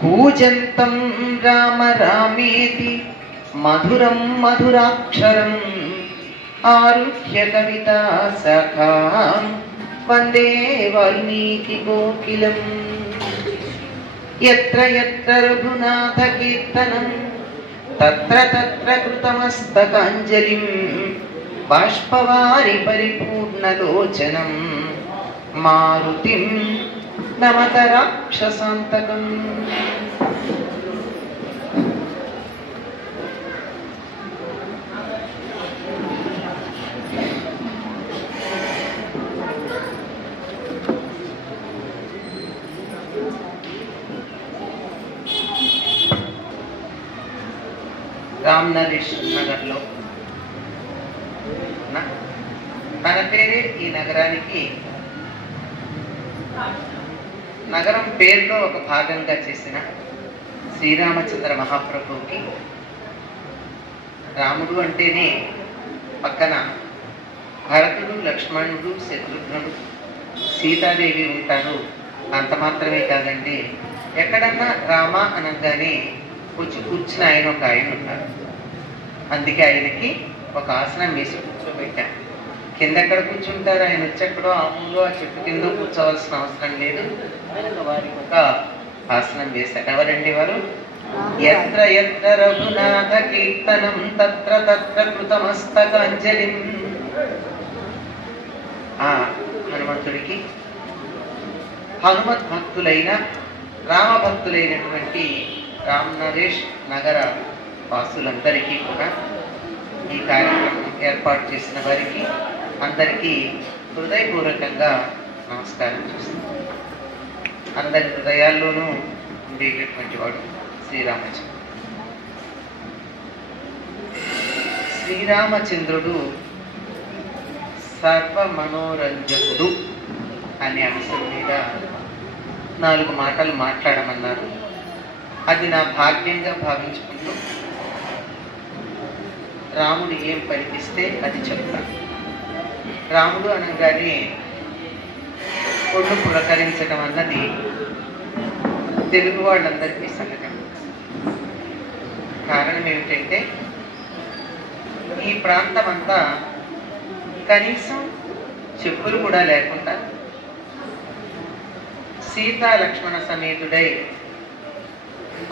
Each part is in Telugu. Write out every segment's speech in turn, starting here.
కూజంతం రామ రామేతి మధురం మధురాక్షరం ఆరుహ్య కవితా సఖాం వందే వాల్మీకి కోకిలం. యత్ర యత్ర రఘునాథ కీర్తనం తత్ర తత్ర కృతమస్తకాంజలిం బాష్పవారి పరిపూర్ణలోచనం మారుతిం నమత రాక్షసాంతకం. రామ్నరేష్ నగర్లో తన పేరే ఈ నగరానికి నగరం పేరులో ఒక భాగంగా చేసిన శ్రీరామచంద్ర మహాప్రభువుకి రాముడు అంటేనే పక్కన భరతుడు, లక్ష్మణుడు, శత్రుఘ్నుడు, సీతాదేవి ఉంటారు. అంత మాత్రమే కాదండి, ఎక్కడన్నా రామ అనగానే వచ్చి కూర్చుని ఒక ఆయన ఉన్నారు. అందుకే ఆయనకి ఒక ఆసనం వేసి కూర్చోబెట్టాను. కింద ఎక్కడ కూర్చుంటారు, ఆయన వచ్చేక్కడో ఆములో ఆ చెట్టు కింద కూర్చోవలసిన అవసరం లేదు. వారికి ఒక ఆసనం వేశారు. ఎవరండి వారు? యత్ర యత్ర రఘునాథ కీర్తనం తత్ర తత్ర కృతమస్తకాంజలిం. హనుమంతుడికి హనుమత్ భక్తులైన రామ భక్తులైనటువంటి రామ్నరేష్ నగర వాసులందరికీ కూడా ఈ కార్యక్రమం ఏర్పాటు చేసిన వారికి అందరికీ హృదయపూర్వకంగా నమస్కారం చేస్తున్నాను. అందరి హృదయాల్లోనూ ఉండేటటువంటి వాడు శ్రీరామచంద్రుడు. శ్రీరామచంద్రుడు సర్వ మనోరంజకుడు అనే అంశం మీద 4 మాటలు మాట్లాడమన్నారు. అది నా భాగ్యంగా భావించుకుంటూ రాముడు ఏం పలికిస్తే అది చెప్తాను. రాముడు అనగానే ఒళ్ళు పులకరించడం అన్నది తెలుగు వాళ్ళందరికీ సహజం. కారణం ఏమిటంటే ఈ ప్రాంతం అంతా కనీసం చెప్పులు కూడా లేకుండా సీతా లక్ష్మణ సమేతుడై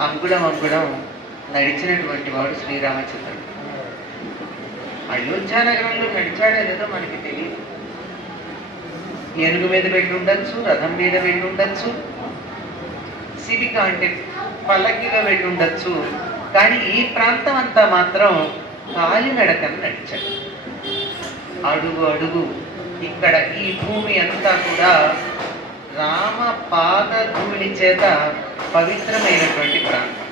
అంగుళం నడిచినటువంటి వాడు శ్రీరామచంద్రుడు. అయోధ్య నగరంలో నడిచాడో లేదో మనకి తెలియదు. ఏనుగు మీద వెళ్ళి ఉండొచ్చు, రథం మీద వెళ్ళి ఉండొచ్చు, శిబిక అంటే పల్లకిలో వెళ్ళి ఉండొచ్చు. కానీ ఈ ప్రాంతం అంతా మాత్రం కాలినడకను నడిచాడు. అడుగు అడుగు ఇక్కడ ఈ భూమి అంతా కూడా రామ పాద ధూళి చేత పవిత్రమైనటువంటి ప్రాంతం.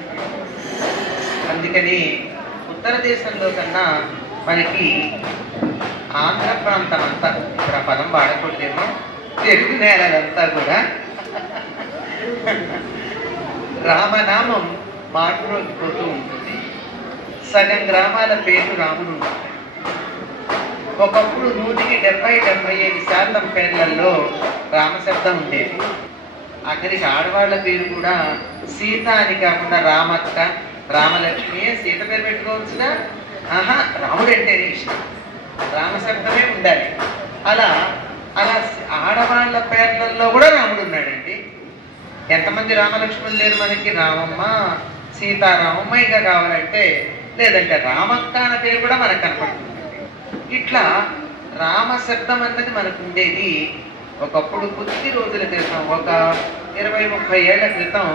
అందుకని ఉత్తర దేశంలో కన్నా మనకి ఆంధ్ర ప్రాంతం అంతా, ఇక్కడ పదం వాడకూడదేమో, తెలుగు నేలలంతా కూడా రామనామం మాట్లాడుకుంటూ ఉంటుంది. సగం గ్రామాల పేర్లు రాముడు ఉంటుంది. ఒకప్పుడు 100-75% పేర్లలో రామశబ్దం ఉండేది. అక్కడికి ఆడవాళ్ల పేరు కూడా సీత అని కాకుండా రామక్క, రామలక్ష్మి, సీత పేరు పెట్టుకోవచ్చుగా. రాముడు అంటేనే ఇష్టం, రామశబ్దమే ఉండాలి. అలా ఆడవాళ్ల పేర్లలో కూడా రాముడు ఉన్నాడండి. ఎంతమంది రామలక్ష్మణులు లేరు మనకి? రామమ్మ, సీతారామమ్మ, ఇంకా కావాలంటే లేదంటే రామక్క అన్న పేరు కూడా మనకు కనపడుతుంది. ఇట్లా రామశబ్దం అన్నది మనకు ఉండేది. ఒకప్పుడు కొద్ది రోజుల క్రితం, ఒక 20-30 ఏళ్ల క్రితం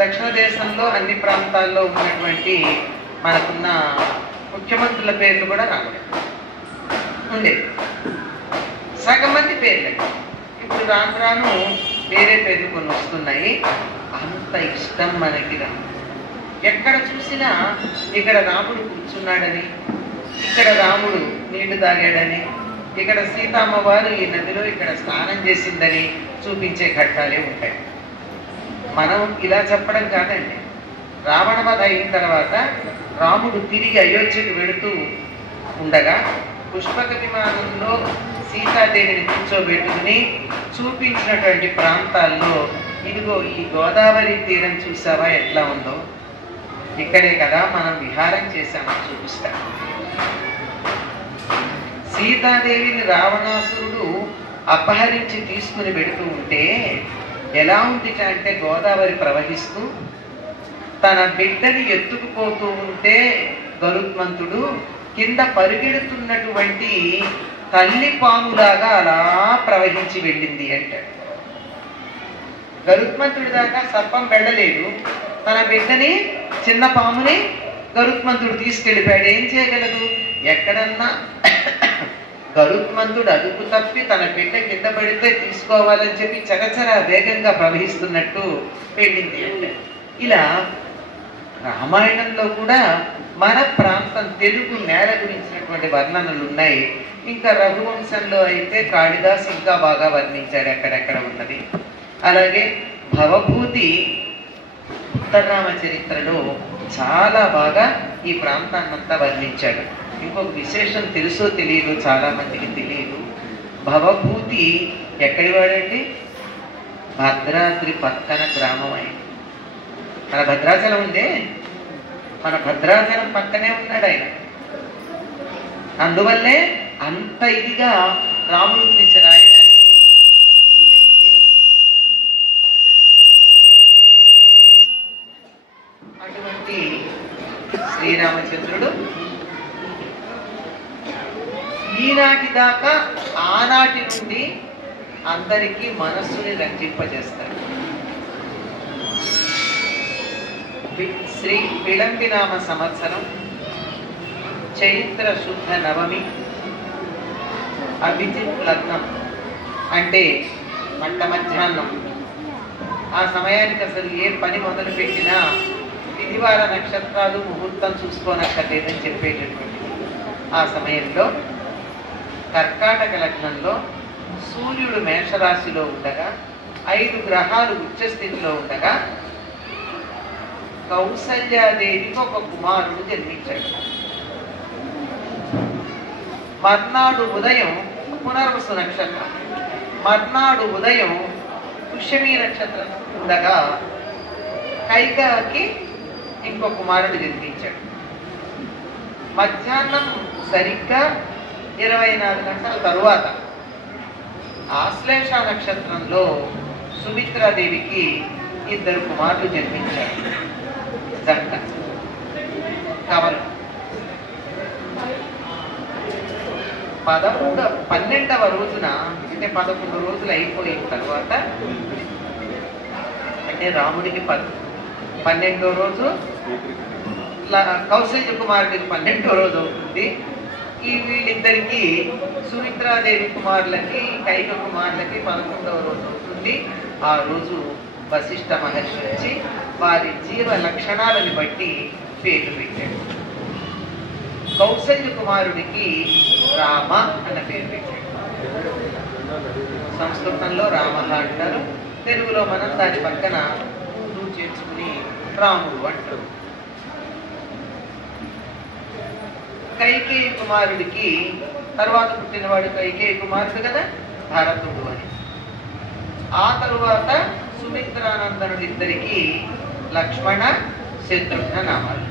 దక్షిణ దేశంలో అన్ని ప్రాంతాల్లో ఉన్నటువంటి మనకున్న ముఖ్యమంత్రుల పేర్లు కూడా రాముడు ఉండేది. సగం మంది పేర్లు. ఇప్పుడు రాను రాను వేరే పేర్లు కొన్ని వస్తున్నాయి. అంత ఇష్టం మనకి రాముడు. ఎక్కడ చూసినా ఇక్కడ రాముడు కూర్చున్నాడని, ఇక్కడ రాముడు నీళ్లు తాగాడని, ఇక్కడ సీతమ్మవారు ఈ నదిలో ఇక్కడ స్నానం చేసిందని చూపించే ఘట్టాలే ఉంటాయి. మనం ఇలా చెప్పడం కాదండి. రావణ వధ అయిన తర్వాత రాముడు తిరిగి అయోధ్యకు వెళుతూ ఉండగా పుష్పక విమానంలో సీతాదేవిని కూర్చోబెట్టుకుని చూపించినటువంటి ప్రాంతాల్లో ఇదిగో ఈ గోదావరి తీరం చూసావా ఎట్లా ఉందో, ఇక్కడే కదా మనం విహారం చేశామని చూపిస్తాం. సీతాదేవిని రావణాసురుడు అపహరించి తీసుకుని పెడుతూ ఉంటే ఎలా ఉంది అంటే గోదావరి ప్రవహిస్తూ తన బిడ్డని ఎత్తుకుపోతూ ఉంటే గరుత్మంతుడు కింద పరిగెడుతున్నటువంటి తల్లి పాములాగా అలా ప్రవహించి వెళ్ళింది అంటాడు. గరుత్మంతుడి దాకా సర్పం వెళ్ళలేదు, తన బిడ్డని చిన్న పాముని గరుత్మంతుడు తీసుకెళ్ళిపోయాడు. ఏం చేయగలదు? ఎక్కడన్నా గరుత్మంతుడు అదుపు తప్పి తన బిడ్డ కింద పడితే తీసుకోవాలని చెప్పి చరచర వేగంగా ప్రవహిస్తున్నట్టు వెళ్ళింది అంటే. ఇలా రామాయణంలో కూడా మన ప్రాంతం తెలుగు నేల గురించినటువంటి వర్ణనలు ఉన్నాయి. ఇంకా రఘువంశంలో అయితే కాళిదాస్ ఇంకా బాగా వర్ణించాడు ఎక్కడెక్కడ ఉన్నది. అలాగే భవభూతి ఉత్తరరామ చరిత్రలో చాలా బాగా ఈ ప్రాంతాన్నంతా వర్ణించాడు. ఇంకొక విశేషం తెలుసో తెలియదు, చాలా మందికి తెలియదు. భవభూతి ఎక్కడి వాడండి? భద్రాద్రి పక్కన గ్రామం అయింది. మన భద్రాచలం ఉందే, మన భద్రాచలం పక్కనే ఉన్నాడు ఆయన. అందువల్లే అంత ఇదిగా రాముడి గురించి రాయడానికి వీలైంది. అటువంటి శ్రీరామచంద్రుడు ఈనాటి దాకా ఆనాటి నుండి అందరికీ మనస్సుని రంజింపజేస్తాడు. శ్రీ విళంబినామ సంవత్సరం చైత్ర శుద్ధ నవమి అభిజిత్ లగ్నం అంటే మంట మధ్యాహ్నం. ఆ సమయానికి అసలు ఏ పని మొదలు పెట్టినా తిదివార నక్షత్రాలు ముహూర్తం చూసుకోనక్కర్లేదని చెప్పేటటువంటి ఆ సమయంలో కర్కాటక లగ్నంలో సూర్యుడు మేషరాశిలో ఉండగా 5 గ్రహాలు ఉచ్చస్థితిలో ఉండగా కౌసల్యాదేవికి ఒక కుమారుడు జన్మించాడు. మర్నాడు ఉదయం పునర్వసు నక్షత్రం, మర్నాడు ఉదయం పుష్యమీ నక్షత్రం ఉండగా కైకకి ఇంకో కుమారుడు జన్మించాడు. మధ్యాహ్నం సరిగ్గా 24 గంటల తరువాత ఆశ్లేష నక్షత్రంలో సుమిత్రాదేవికి 2 కుమారులు జన్మించారు. జంట కవలు. 12వ రోజున అంటే 11 రోజులు అయిపోయిన తర్వాత అంటే రాముడికి 12వ రోజు, కౌశల్య కుమారుడికి 12వ రోజు అవుతుంది. ఈ వీళ్ళిద్దరికి సుమిత్రాదేవి కుమారులకి కైక కుమారులకి 11వ రోజు అవుతుంది. ఆ రోజు వశిష్ఠ మహర్షి వచ్చి వారి జీవ లక్షణాలను బట్టి పేర్లు పెట్టాడు. కౌసల్య కుమారుడికి రామ అన్న పేరు పెట్టాడు. సంస్కృతంలో రామ అంటారు, తెలుగులో మనం దాని పక్కన ముందు చేర్చుకుని రాముడు అంటారు. కైకేయి కుమారుడికి తర్వాత పుట్టినవాడు కైకేయి కుమారుడు కదా, భరతుడు అని. ఆ తరువాత సుమిత్రానందనుడు ఇద్దరికి లక్ష్మణ శత్రుఘ్న నామాలు.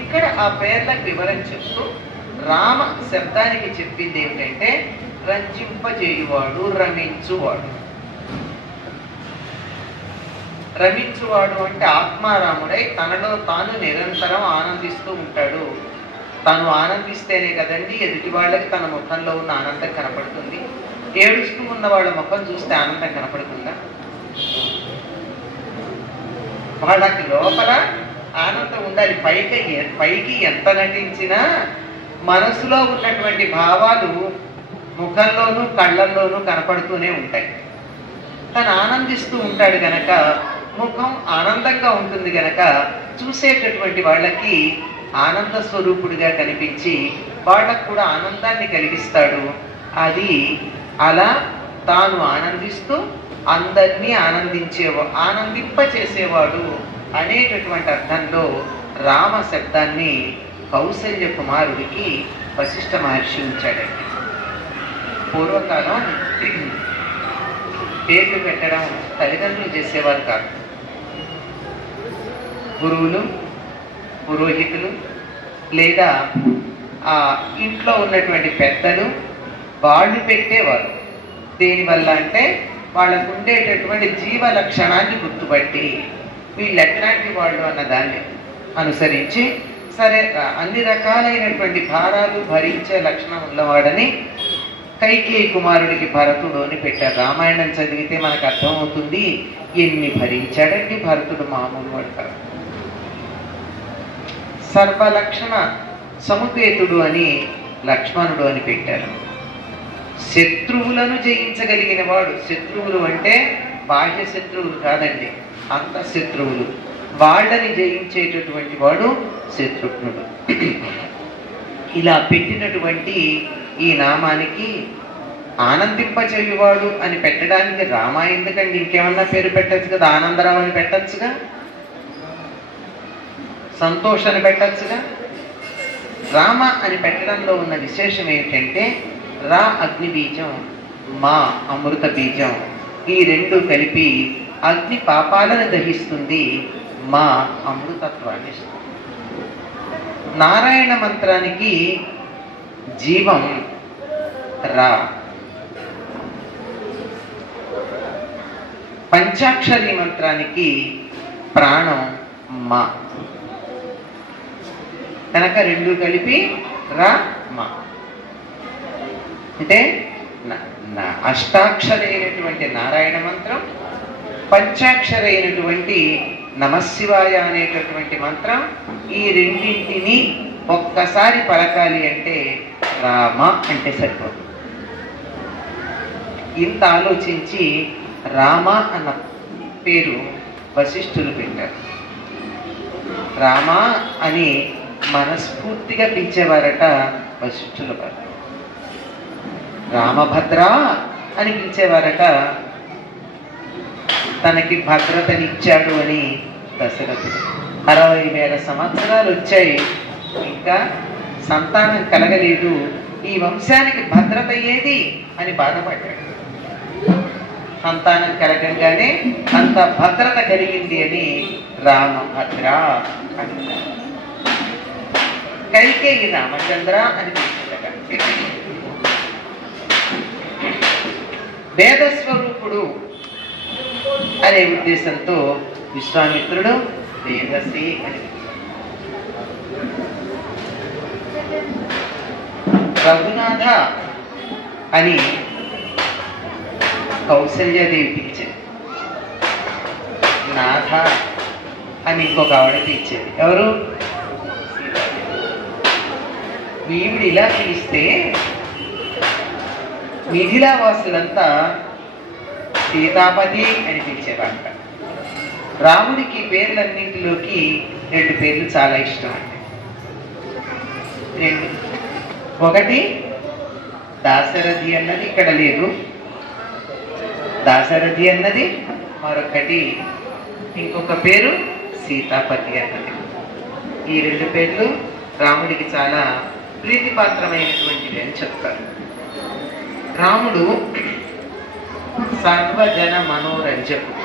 ఇక్కడ ఆ పేర్లకు వివరం చెప్తూ రామ శబ్దానికి చెప్పింది ఏమిటంటే రంజింపజేయువాడు, రమించువాడు. రమించువాడు అంటే ఆత్మారాముడై తనలో తాను నిరంతరం ఆనందిస్తూ ఉంటాడు. తను ఆనందిస్తేనే కదండి ఎదుటి వాళ్ళకి తన ముఖంలో ఉన్న ఆనందం కనపడుతుంది. ఏడుస్తూ ఉన్న వాళ్ళ ముఖం చూస్తే ఆనందం కనపడుతుందా? వాళ్ళకి లోపల ఆనందం ఉండాలి. పైకి ఎంత నటించినా మనసులో ఉన్నటువంటి భావాలు ముఖంలోనూ కళ్ళల్లోనూ కనపడుతూనే ఉంటాయి. తను ఆనందిస్తూ ఉంటాడు గనక ముఖం ఆనందంగా ఉంటుంది గనక చూసేటటువంటి వాళ్ళకి ఆనంద స్వరూపుడిగా కనిపించి వాళ్ళకు కూడా ఆనందాన్ని కలిగిస్తాడు. అది అలా తాను ఆనందిస్తూ అందరినీ ఆనందింపచేసేవాడు అనేటటువంటి అర్థంలో రామ శబ్దాన్ని కౌసల్య కుమారుడికి వశిష్ఠ మహర్షి ఉంచాడండి. పూర్వకాలం పేర్లు పెట్టడం తల్లిదండ్రులు చేసేవారు కాదు. గురువులు, పురోహితులు లేదా ఆ ఇంట్లో ఉన్నటువంటి పెద్దలు వాళ్ళు పెట్టేవారు. దేనివల్ల అంటే వాళ్ళకు ఉండేటటువంటి జీవ లక్షణాన్ని గుర్తుపట్టి వీళ్ళు ఎట్లాంటి వాళ్ళు అన్నదాన్ని అనుసరించి సరే అన్ని రకాలైనటువంటి భారాలు భరించే లక్షణం ఉన్నవాడని కైకేయి కుమారుడికి భరతుడు అని పెట్టారు. రామాయణం చదివితే మనకు అర్థమవుతుంది ఎన్ని భరించాడండి భరతుడు, మామూలు వాడు కాదు. సర్వలక్షణ సముపేతుడు అని లక్ష్మణుడు అని పెట్టారు. శత్రువులను జయించగలిగిన వాడు. శత్రువులు అంటే బాహ్య శత్రువులు కాదండి, అంత శత్రువులు, వాళ్ళని జయించేటటువంటి వాడు శత్రుఘ్నుడు. ఇలా పెట్టినటువంటి ఈ నామానికి ఆనందింపచేయువాడు అని పెట్టడానికి రామ ఎందుకండి, ఇంకేమన్నా పేరు పెట్టచ్చు కదా, ఆనందరావు అని పెట్టచ్చుగా, సంతోష్ అని పెట్టచ్చుగా. రామ అని పెట్టడంలో ఉన్న విశేషం ఏమిటంటే రా అగ్ని బీజం, మా అమృత బీజం, ఈ రెండు కలిపి అగ్ని పాపాలను దహిస్తుంది, మా అమృతత్వాన్ని ఇస్తుంది. నారాయణ మంత్రానికి జీవం రా, పంచాక్షరి మంత్రానికి ప్రాణం మా, కనుక రెండు కలిపి రా మా అంటే అష్టాక్షరైనటువంటి నారాయణ మంత్రం, పంచాక్షరైనటువంటి నమశివాయ అనేటటువంటి మంత్రం, ఈ రెండింటిని ఒక్కసారి పలకాలి అంటే రామ అంటే సరిపోతుంది. ఇంత ఆలోచించి రామ అన్న పేరు వశిష్ఠులు పెట్టారు. రామ అని మనస్ఫూర్తిగా పిలిచేవారట వశిష్ఠుల వారు. రామభద్ర అని పిలిచేవారట, తనకి భద్రతనిచ్చాడు అని దశరథుడు. 60,000 సంవత్సరాలు వచ్చాయి, ఇంకా సంతానం కలగలేదు, ఈ వంశానికి భద్రత ఏది అని బాధపడ్డాడు. సంతానం కలగంగానే అంత భద్రత కలిగింది అని రామభద్ర అని. కైకేయి రామచంద్ర అని పిలిచిందట. వేదస్వరూపుడు అనే ఉద్దేశంతో విశ్వామిత్రుడు వేదశ్రీ అని. రఘునాథ అని కౌసల్యాదేవి పిలిచేది. నాథ అని ఇంకొక ఆవిడ పిలిచేది. ఎవరు? వీవిడు ఇలా పిలిస్తే మిథిలా వాసులంతా సీతాపతి అని పిలిచేవాట. రాముడికి పేర్లన్నింటిలోకి 2 పేర్లు చాలా ఇష్టం అండి. 2. ఒకటి దాశరథి అన్నది ఇక్కడ లేదు, దాశరథి అన్నది మరొకటి, ఇంకొక పేరు సీతాపతి అన్నది. ఈ 2 పేర్లు రాముడికి చాలా ప్రీతిపాత్రమైనటువంటివి అని చెప్తారు. రాముడు సర్వజన మనోరంజకుడు.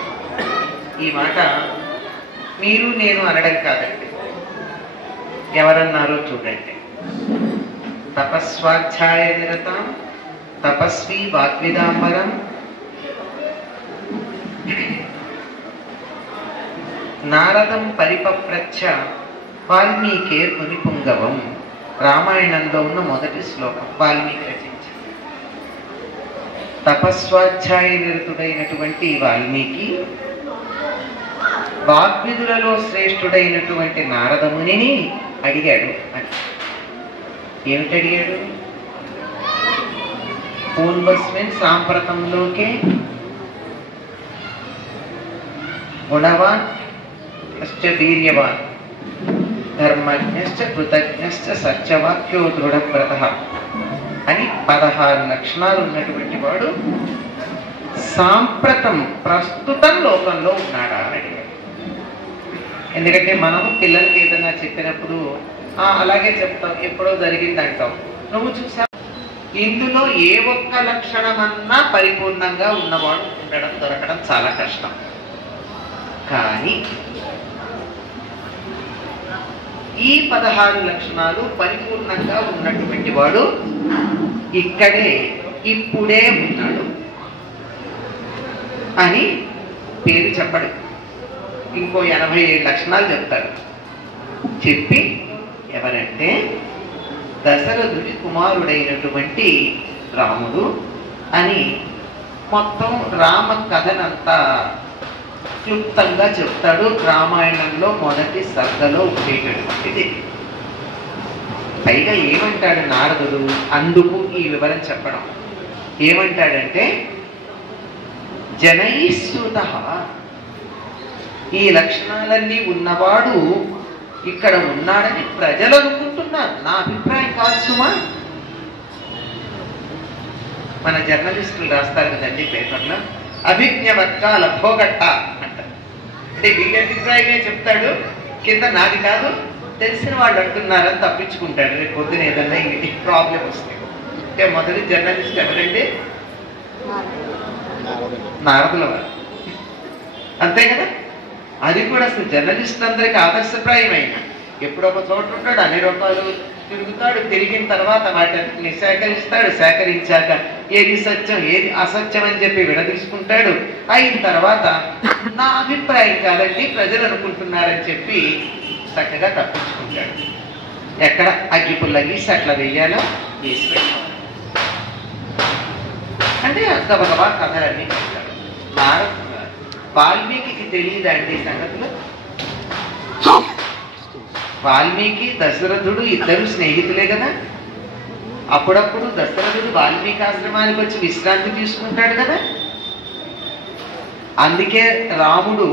ఈ మాట మీరు నేను అనడం కాదండి, ఎవరన్నారో చూడండి. తపస్వాధ్యాయ నిరతం తపస్వి వాగ్విదాంబరం నారదం పరిపప్రచ్ఛ వాల్మీకే మునిపుంగవం. రామాయణంలో ఉన్న మొదటి శ్లోకం వాల్మీకి రచించారు. తపస్వాధ్యాయ నిరతుడైనటువంటి వాల్మీకి వాగ్విదులలో శ్రేష్ఠుడైనటువంటి నారదమునిని అడిగాడు అని. ఏమిటి అడిగాడు? పూర్వస్మిన్ సాంప్రతంలోకే గుణవాన్ వీర్యవాన్ ధర్మజ్ఞశ్చ కృతజ్ఞశ్చ సత్యవాక్యో దృఢవ్రతః అని 16 లక్షణాలు ఉన్నటువంటి వాడు సాంప్రతం ప్రస్తుతం లోకంలో ఉన్నాడా అని అడిగాడు. ఎందుకంటే మనము పిల్లలకి ఏదైనా చెప్పినప్పుడు అలాగే చెప్తాం, ఎప్పుడో జరిగింది అంటాం. నువ్వు చూసా ఇందులో ఏ ఒక్క లక్షణమన్నా పరిపూర్ణంగా ఉన్నవాడు దొరకడం చాలా కష్టం. కానీ ఈ 16 లక్షణాలు పరిపూర్ణంగా ఉన్నటువంటి వాడు ఇక్కడే ఇప్పుడే ఉన్నాడు అని పేరు చెప్పడు. ఇంకో 87 లక్షణాలు చెప్తాడు. చెప్పి ఎవరంటే దశరథుడి కుమారుడైనటువంటి రాముడు అని మొత్తం రామ కథనంతా క్లుప్తంగా చెప్తాడు. రామాయణంలో మొదటి సర్గలో ఉండేటటువంటిది. పైగా ఏమంటాడు నారదుడు, అందుకు ఈ వివరం చెప్పడం ఏమంటాడంటే, జనైస్సుత, ఈ లక్షణాలన్నీ ఉన్నవాడు ఇక్కడ ఉన్నాడని ప్రజలు అనుకుంటున్నారు, నా అభిప్రాయం కాదు సుమా. మన జర్నలిస్టులు రాస్తారు కదండి పేపర్లో, అభిజ్ఞవత్కాల భోగట్ట అంటారు. అంటే వీళ్ళ అభిప్రాయమే చెప్తాడు, కింద నాది కాదు తెలిసిన వాళ్ళు అంటున్నారని తప్పించుకుంటాడు. రేపు పొద్దున ఏదన్నా ఇంటికి ప్రాబ్లం వస్తాయి. అంటే మొదటి జర్నలిస్ట్ ఎవరండి? నారదుల వారు. అంతే కదా. అది కూడా అసలు జర్నలిస్ట్ అందరికి ఆదర్శప్రాయమైన, ఎప్పుడో ఒక చోట ఉంటాడు, అన్ని రూపాయలు తిరుగుతాడు, తిరిగిన తర్వాత వాటిని సేకరిస్తాడు, సేకరించాక ఏది సత్యం ఏది అసత్యం అని చెప్పి విడదీసుకుంటాడు. అయిన తర్వాత నా అభిప్రాయం కాదండి ప్రజలు అనుకుంటున్నారని చెప్పి చక్కగా తప్పించుకుంటాడు. ఎక్కడ అగ్గిపుల్ల గీసి అట్లా వెయ్యాలో వేసి పెట్టాడు. అంటే గబగబా కథలన్నీ చెప్తాడు. వాల్మీకి తెలియదండి సంగతులు. వాల్మీకి దశరథుడు ఇద్దరు స్నేహితులే కదా. అప్పుడప్పుడు దశరథుడు వాల్మీకి ఆశ్రమానికి వచ్చి విశ్రాంతి తీసుకుంటాడు కదా. అందుకే రాముడు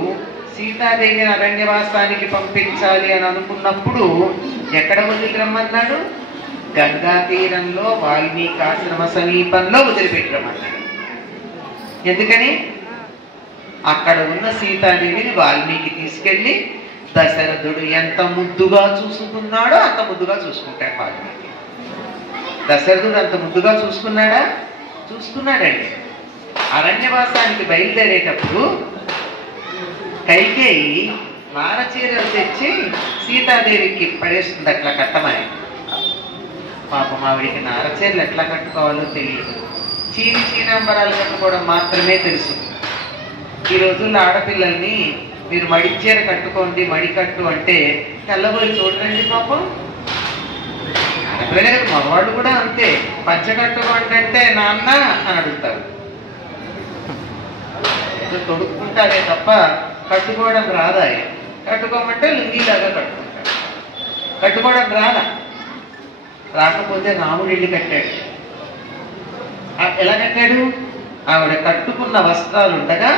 సీతాదేవిని అరణ్యవాసానికి పంపించాలి అని అనుకున్నప్పుడు ఎక్కడ వదిలి రమ్మన్నాడు? గంగా తీరంలో వాల్మీకి ఆశ్రమ సమీపంలో వదిలిపెట్టి రమ్మన్నాడు. ఎందుకని? అక్కడ ఉన్న సీతాదేవిని వాల్మీకి తీసుకెళ్ళి దశరథుడు ఎంత ముద్దుగా చూసుకున్నాడో అంత ముద్దుగా చూసుకుంటాడు వాల్మీకి. దశరథుడు అంత ముద్దుగా చూసుకున్నాడా? చూసుకున్నాడండి. అరణ్యవాసానికి బయలుదేరేటప్పుడు కైకేయి నారచీరలు తెచ్చి సీతాదేవికి పడేస్తుంది అట్లా కట్టమని. పాపం ఆవిడికి నారచీరలు ఎట్లా కట్టుకోవాలో తెలియదు. చీనాంబరాలు కట్టుకోవడం మాత్రమే తెలుసు. ఈ రోజుల్లో ఆడపిల్లల్ని మీరు మడిచీర కట్టుకోండి, మడికట్టు అంటే తెల్లబోయి చూడండి పాపం. ఆడపిల్లలే మగవాళ్ళు కూడా అంతే. పంచ కట్టుకోండి అంటే నాన్న అని అడుగుతారు. తొడుక్కుంటారే తప్ప కట్టుకోవడం రాదా? కట్టుకోమంటే లుంగీలాగా కట్టుకుంటాడు. కట్టుకోవడం రాదా? రాకపోతే రాముడు ఇల్లు కట్టాడు. ఎలా కట్టాడు? ఆవిడ కట్టుకున్న వస్త్రాలు ఉండగా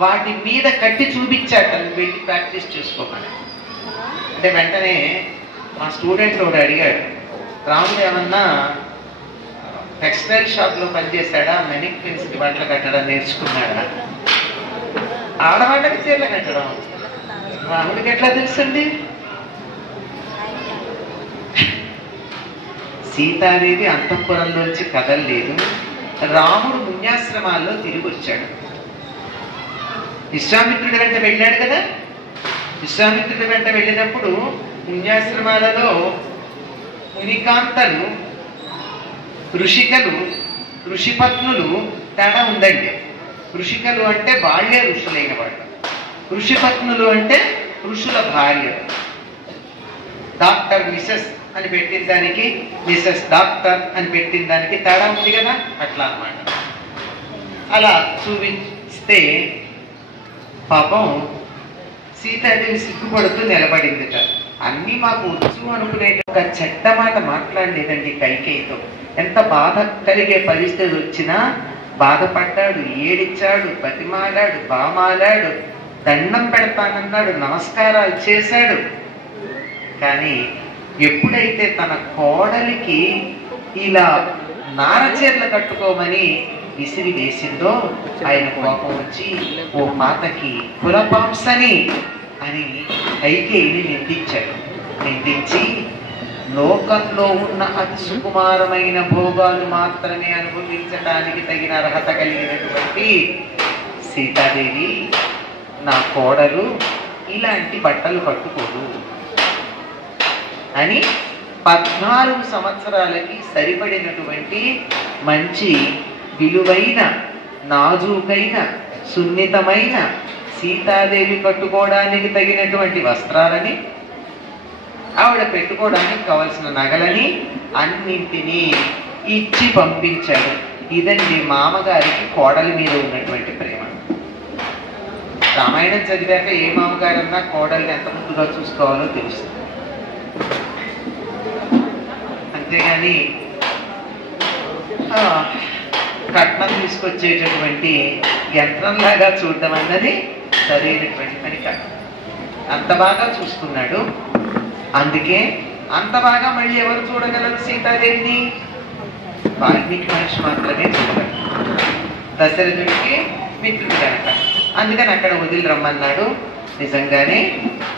వాటి మీద కట్టి చూపించాట, వెళ్ళి ప్రాక్టీస్ చేసుకోమని. అంటే వెంటనే మా స్టూడెంట్ ఒకడు అడిగాడు, రాముడు ఏమన్నా టెక్స్టైల్ షాప్లో పనిచేశాడా, మెనిక్విన్స్కి బట్టలు కట్టడం నేర్చుకున్నాడా? ఆడవాళ్ళకి చీరలు కట్టడం రాముడికి ఎట్లా తెలుసండి? సీతాదేవి అంతఃపురంలోంచి కదలలేదు. రాముడు పుణ్యాశ్రమాల్లో తిరిగి వచ్చాడు. విశ్వామిత్రుడి వెంట వెళ్ళాడు కదా. విశ్వామిత్రుడి వెంట వెళ్ళినప్పుడు పుణ్యాశ్రమాలలో మునికాంతలు, ఋషికలు, ఋషిపత్నులు తేడా ఉందండి. ఋషికలు అంటే వాళ్ళే ఋషులైన వాళ్ళు. ఋషిపత్నులు అంటే ఋషుల భార్యలు. డాక్టర్ మిసెస్ అని పెట్టిన దానికి, మిసెస్ డాక్టర్ అని పెట్టిన దానికి తేడా ఉంది కదా. అట్లా అన్నమాట. అలా చూపిస్తే పాపం సీతాదేవి సిగ్గుపడుతూ నిలబడిందిట. అన్నీ మాకు వచ్చు అనుకునే ఒక చెడ్డ మాట మాట్లాడలేదండి కైకేయితో. ఎంత బాధ కలిగే పరిస్థితి వచ్చినా బాధపడ్డాడు, ఏడిచాడు, బతిమాలాడు, బామాలాడు, దండం పెడతానన్నాడు, నమస్కారాలు చేశాడు. కానీ ఎప్పుడైతే తన కోడలికి ఇలా నారచీరలు కట్టుకోమని విసిరి వేసిందో ఆయన కోపం వచ్చి, ఓ మాతకి కులపాంసని అని కైకేయిని నిందించాడు. నిందించి లోకంలో ఉన్న అతి సుకుమారమైన భోగాలు మాత్రమే అనుభవించడానికి తగిన అర్హత కలిగినటువంటి సీతాదేవి నా కోడలు ఇలాంటి బట్టలు కట్టుకోదు అని 14 సంవత్సరాలకి సరిపడినటువంటి మంచి విలువైన నాజూకైన సున్నితమైన సీతాదేవి కట్టుకోవడానికి తగినటువంటి వస్త్రాలని ఆవిడ పెట్టుకోవడానికి కావలసిన నగలని అన్నింటినీ ఇచ్చి పంపించాడు. ఇదండి మామగారికి కోడలి మీద ఉన్నటువంటి ప్రేమ. రామాయణం చదివాక ఏ మామగారన్నా కోడల్ని ఎంత ముందుగా చూసుకోవాలో తెలుస్తుంది. అంతేగాని కట్నం తీసుకొచ్చేటటువంటి యంత్రంలాగా చూడటం అన్నది సరైనటువంటి పని కాదు. అంత బాగా చూసుకున్నాడు. అందుకే అంత బాగా మళ్ళీ ఎవరు చూడగలరు సీతాదేవిని? వాల్మీకి మనిషి మాత్రమే చూడగలరు. దశరథుడికి మిత్రుడు కనుక అందుకని అక్కడ వదిలి రమ్మన్నాడు. నిజంగానే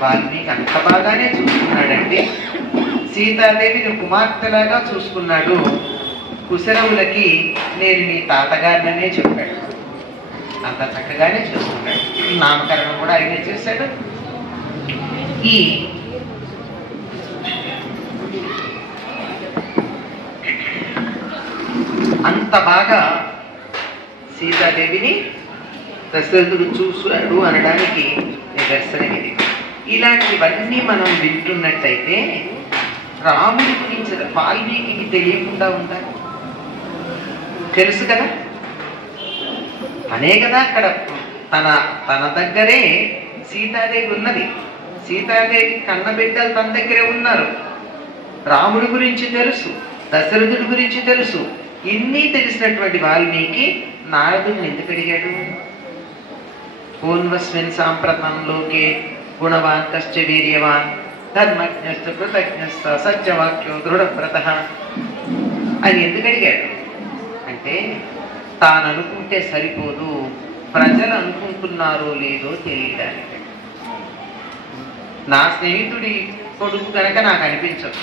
వాల్మీకి అంత బాగానే చూసుకున్నాడండి. సీతాదేవిని కుమార్తెలాగా చూసుకున్నాడు. కుశలవులకి నేను మీ తాతగారిననే చెప్పాడు. అంత చక్కగానే చూసుకున్నాడు. నామకరణం కూడా ఆయనే చేశాడు. ఈ అంత బాగా సీతాదేవిని దశరథుడు చూశాడు అనడానికి నిదర్శనం ఇది. ఇలాంటివన్నీ మనం వింటున్నట్టయితే రాముడి గురించి వాల్మీకి తెలియకుండా ఉండాలి. తెలుసు కదా, అనే కదా అక్కడ తన దగ్గరే సీతాదేవి ఉన్నది. సీతాదేవి కన్నబిడ్డలు తన దగ్గరే ఉన్నారు. రాముడి గురించి తెలుసు, దశరథుడి గురించి తెలుసు. ఇన్ని తెలిసినటువంటి వాల్మీకి నారదుడిని ఎందుకు అడిగాడు? పూర్వస్మిన్ సాంప్రతంలోకే గుణవాన్ కశ్చ వీర్యవాన్ ధర్మజ్ఞశ్చ కృతజ్ఞశ్చ సత్యవాక్యో దృఢవ్రతః అని ఎందుకు అడిగాడు అంటే, తాను అనుకుంటే సరిపోదు, ప్రజలు అనుకుంటున్నారో లేదో తెలియడానికి. నా స్నేహితుడి కొడుకు కనుక నాకు అనిపించదు,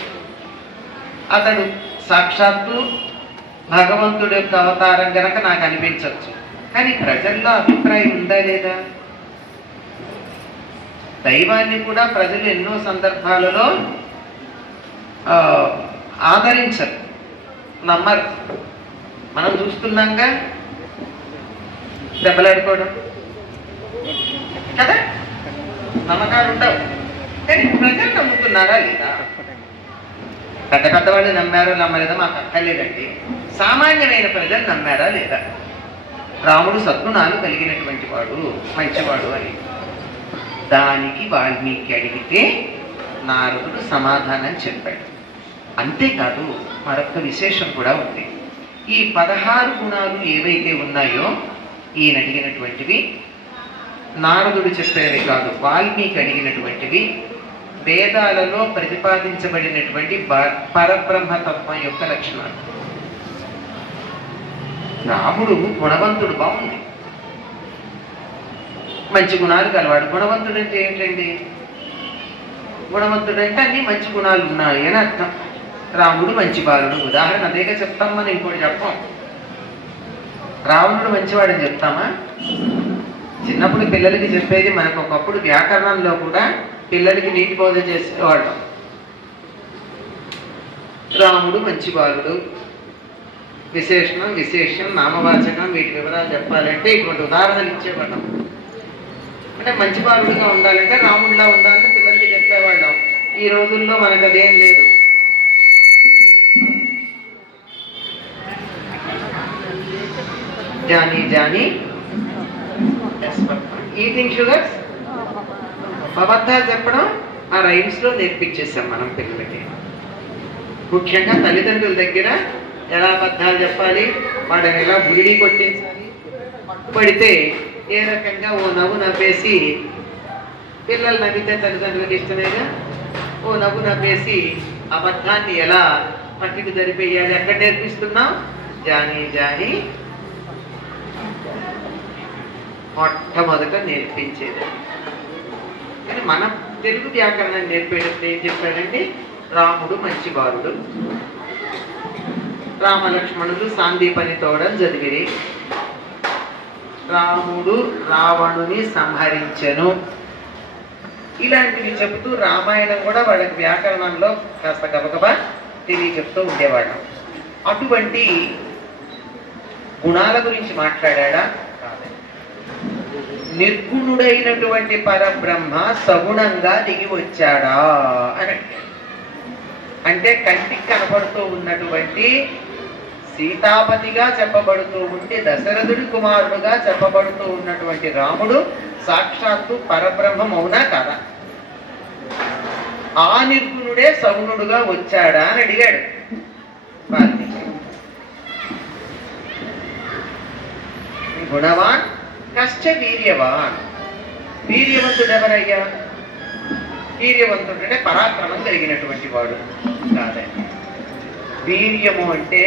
అతడు సాక్షాత్తు భగవంతుడి యొక్క అవతారం కనుక నాకు అనిపించవచ్చు. కానీ ప్రజల్లో అభిప్రాయం ఉందా లేదా? దైవాన్ని కూడా ప్రజలు ఎన్నో సందర్భాలలో ఆదరించరు, నమ్మరు. మనం చూస్తున్నాంగా దెబ్బలాడుకోవడం కదా, నమ్మకాలు ఉండవు. కానీ ప్రజలు నమ్ముతున్నారా లేదా? పెద్ద పెద్దవాళ్ళు నమ్మారో నమ్మలేదో మాకు అక్కర్లేదండి. సామాన్యమైన ప్రజలు నమ్మారా లేదా? రాముడు సద్గుణాలు కలిగినటువంటి వాడు, మంచివాడు అని. దానికి వాల్మీకి అడిగితే నారదుడు సమాధానం చెప్పాడు. అంతేకాదు మరొక విశేషం కూడా ఉంది. ఈ 16 గుణాలు ఏవైతే ఉన్నాయో ఈయన అడిగినటువంటివి నారదుడు చెప్పేవి కాదు, వాల్మీకి అడిగినటువంటివి వేదాలలో ప్రతిపాదించబడినటువంటి పరబ్రహ్మతత్వం యొక్క లక్షణాలు. రాముడు గుణవంతుడు, బాగుంది, మంచి గుణాలు కలవాడు. గుణవంతుడు అంటే ఏంటండి? గుణవంతుడు అంటే అన్ని మంచి గుణాలు ఉన్నాయి అని అర్థం. రాముడు మంచి బాలుడు, ఉదాహరణ అదేగా చెప్తాం. మనం ఇంకోటి చెప్పాం. రావణుడు మంచివాడని చెప్తామా? చిన్నప్పుడు పిల్లలకి చెప్పేది మనకు ఒకప్పుడు వ్యాకరణంలో కూడా పిల్లలకి నీటి బోధ చేసేవాళ్ళం. రాముడు మంచి బాలుడు, విశేషణం విశేషం నామవాచకం వీటి వివరాలు చెప్పాలంటే ఇటువంటి ఉదాహరణలు ఇచ్చేవాళ్ళం. అంటే మంచి బాలుడిగా ఉండాలంటే రాముడిలా ఉండాలంటే పిల్లలకి చెప్పేవాళ్ళం. ఈ రోజుల్లో మనకు అదేం లేదు. జానీ జానీ ఈటింగ్ షుగర్స్ అబద్ధాలు చెప్పడం ఆ రైమ్స్ లో నేర్పించేసాం మనం పిల్లలకి. ముఖ్యంగా తల్లిదండ్రుల దగ్గర ఎలా అబద్ధాలు చెప్పాలి, వాడిని ఎలా బురిడి కొట్టించాలి, పడితే ఏ రకంగా ఓ నవ్వు నవ్వేసి, పిల్లలు నవ్వితే తల్లిదండ్రులకు ఇష్టమేగా, ఓ నవ్వు నవ్వేసి అబద్ధాన్ని ఎలా పట్టికి జరిపేయాలి ఎక్కడ నేర్పిస్తున్నాం? జానీ జానీ మొట్టమొదట నేర్పించేది. కానీ మన తెలుగు వ్యాకరణం నేర్పేటప్పుడు ఏం చెప్పాడంటే రాముడు మంచి బాలుడు. రామలక్ష్మణులు సాందీపని తోడని చదివిరి. రాముడు రావణుని సంహరించెను. ఇలాంటివి చెబుతూ రామాయణం కూడా వాళ్ళకి వ్యాకరణంలో కాస్త గబగబా తెలియచెప్తూ ఉండేవాళ్ళం. అటువంటి గుణాల గురించి మాట్లాడా? నిర్గుణుడైనటువంటి పరబ్రహ్మ సగుణంగా దిగి వచ్చాడా అని అంటే కంటికి కనపడుతూ ఉన్నటువంటి సీతాపతిగా చెప్పబడుతూ ఉంటే దశరథుడి కుమారుడుగా చెప్పబడుతూ ఉన్నటువంటి రాముడు సాక్షాత్తు పరబ్రహ్మం అవునా కాదా? ఆ నిర్గుణుడే సగుణుడుగా వచ్చాడా అని అడిగాడు వాల్మీకి. గుణవాన్ కష్ట వీర్యవాన్. వీర్యవంతుడు ఎవరయ్యా? వీర్యవంతుడు అంటే పరాక్రమం కలిగినటువంటి వాడు కాదండి. వీర్యము అంటే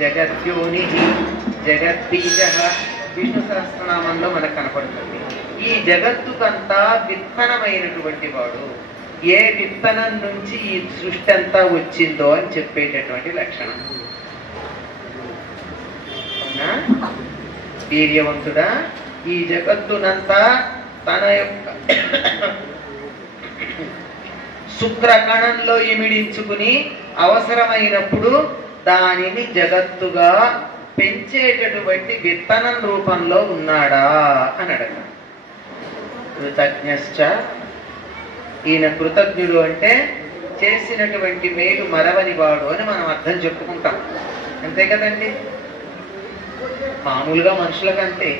జగద్యోని జగద్బీజ విష్ణు సహస్రనామంలో మనకు కనపడుతుంది. ఈ జగత్తుకంతా విత్తనమైనటువంటి వాడు. ఏ విత్తనం నుంచి ఈ సృష్టి అంతా వచ్చిందో అని చెప్పేటటువంటి లక్షణం. అవునా? వీర్యవంతుడా ఈ జగత్తునంతా తన యొక్క శుక్రకణంలో ఇమిడించుకుని అవసరమైనప్పుడు దానిని జగత్తుగా పెంచేటటువంటి విత్తనం రూపంలో ఉన్నాడా అని అడగ. కృతజ్ఞశ్చ, ఈయన కృతజ్ఞుడు అంటే చేసినటువంటి మేలు మరవని వాడు అని మనం అర్థం చెప్పుకుంటాం. అంతే కదండి, మామూలుగా మనుషులకంతే.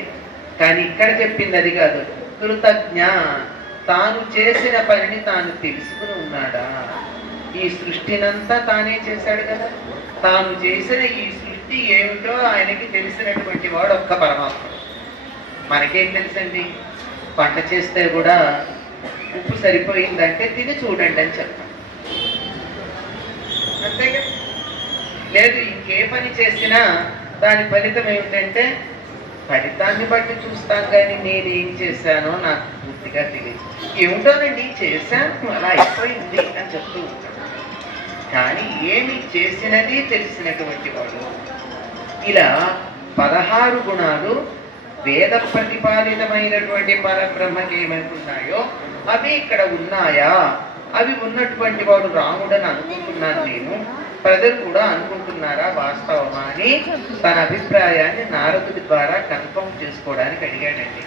కానీ ఇక్కడ చెప్పింది అది కాదు. కృతజ్ఞ, తాను చేసిన పనిని తాను తెలుసుకుని ఉన్నాడా? ఈ సృష్టినంతా తానే చేశాడు కదా. తాను చేసిన ఈ సృష్టి ఏమిటో ఆయనకి తెలిసినటువంటి వాడు ఒక్క పరమాత్మ. మనకేం తెలుసండి? పంట చేస్తే కూడా ఉప్పు సరిపోయిందంటే తిని చూడండి అని చెప్తాం, అంతేగా. లేదు, ఇంకే పని చేసినా దాని ఫలితం ఏమిటంటే ఫలితాన్ని బట్టి చూస్తాం, కానీ నేను ఏం చేశానో నాకు పూర్తిగా తెలియదు. ఏమిటోనండి చేశాను అలా అయిపోయింది అని చెప్తూ ఉంటాను. కానీ ఏమి చేసినది తెలిసినటువంటి వాడు. ఇలా 16 గుణాలు వేద ప్రతిపాదితమైనటువంటి పరబ్రహ్మకి ఏమనుకున్నాయో అవి ఇక్కడ ఉన్నాయా? అవి ఉన్నటువంటి వాడు రాముడని అనుకుంటున్నాను నేను, ప్రజలు కూడా అనుకుంటున్నారా వాస్తవమా అని తన అభిప్రాయాన్ని నారదుడి ద్వారా కన్ఫర్మ్ చేసుకోవడానికి అడిగాడండి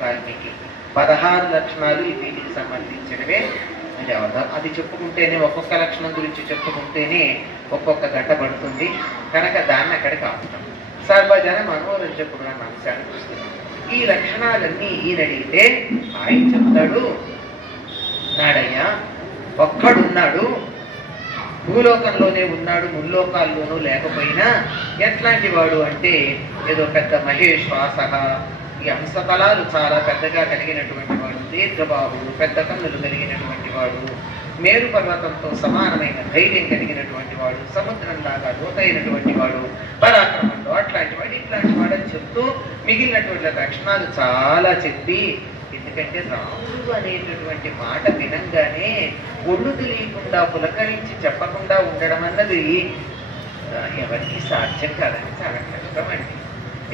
వాల్మీకి. 16 లక్షణాలు వీటికి సంబంధించినవే. అది చెప్పుకుంటేనే, ఒక్కొక్క లక్షణం గురించి చెప్పుకుంటేనే ఒక్కొక్క గంట పడుతుంది కనుక దాన్ని అక్కడికి ఆపుతాం. సర్వజన మనోరంజకుడు అన్న అంశానికి వస్తున్నాం. ఈ లక్షణాలన్నీ ఈయన అడిగితే ఆయన చెప్తాడు, నాడయ్యా ఒక్కడున్నాడు, భూలోకంలోనే ఉన్నాడు, ముల్లోకాల్లోనూ లేకపోయినా. ఎట్లాంటి వాడు అంటే ఏదో పెద్ద మహేశ్వాస, ఈ హంసతలాలు చాలా పెద్దగా కలిగినటువంటి వాడు, దీర్ఘబాహుడు, పెద్ద కన్నులు కలిగినటువంటి వాడు, మేరు పర్వతంతో సమానమైన ధైర్యం కలిగినటువంటి వాడు, సముద్రంలాగా లోతైనటువంటి వాడు, పరాక్రమంలో అట్లాంటి వాడు, ఇట్లాంటి వాడు అని చెప్తూ మిగిలినటువంటి లక్షణాలు చాలా చెప్పి, ఎందుకంటే రాముడు అనేటటువంటి మాట వినంగానే ఒళ్ళు తెలియకుండా పులకరించి చెప్పకుండా ఉండడం అన్నది ఎవరికి సాధ్యం కాదని చాలా కష్టం అండి.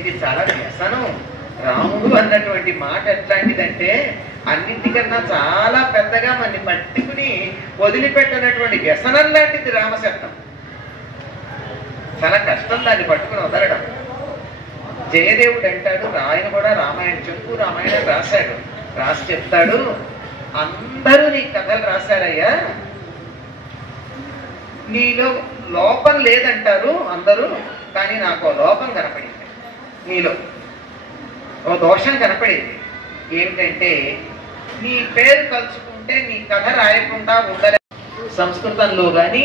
ఇది చాలా వ్యసనం. రాముడు అన్నటువంటి మాట ఎట్లాంటిదంటే అన్నింటికన్నా చాలా పెద్దగా మనని పట్టుకుని వదిలిపెట్టినటువంటి వ్యసనం లాంటిది రామశబ్దం. చాలా కష్టం దాన్ని పట్టుకుని వదలడం. జయదేవుడు అంటాడు, ఆయన కూడా రామాయణం చెప్పు రామాయణం రాశాడు. రాసి చెప్తాడు, అందరూ నీ కథలు రాశారయ్యా, నీలో లోపం లేదంటారు అందరూ, కానీ నాకు లోపం కనపడింది, నీలో ఓ దోషం కనపడింది. ఏమిటంటే నీ పేరు తలుచుకుంటే నీ కథ రాయకుండా ఉండలే. సంస్కృతంలో కానీ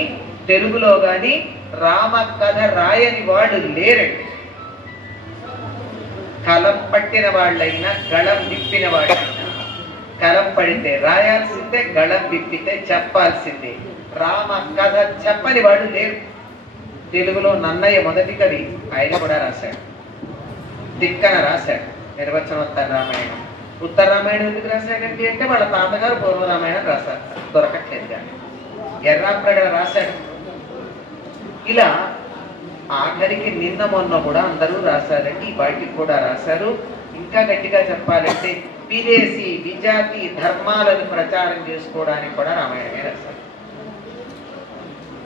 తెలుగులో కానీ రామ కథ రాయని వాడు లేరండి. కలం పట్టిన వాళ్ళైనా, గళం విప్పిన వాళ్ళైనా, కలం పడితే రాయాల్సిందే, గళం విప్పితే చెప్పాల్సిందే. రామ కథ చెప్పని వాడు లేరు. తెలుగులో నన్నయ్య మొదటి కవి, ఆయన కూడా రాశాడు. తిక్కన రాశాడు నిర్వచనోత్తర రామాయణం. ఉత్తర రామాయణం ఎందుకు రాశాడండి అంటే వాళ్ళ తాతగారు పూర్వ రామాయణం రాశారు, దొరకట్లేదు. కానీ ఎర్రాప్రగడ రాశాడు. ఇలా ఆఖరికి నిన్న మొన్న కూడా అందరూ రాశారండి, వాటికి కూడా రాశారు. ఇంకా గట్టిగా చెప్పాలంటే విదేశీ విజాతి ధర్మాలను ప్రచారం చేసుకోవడానికి కూడా రామాయణమే రాశారు.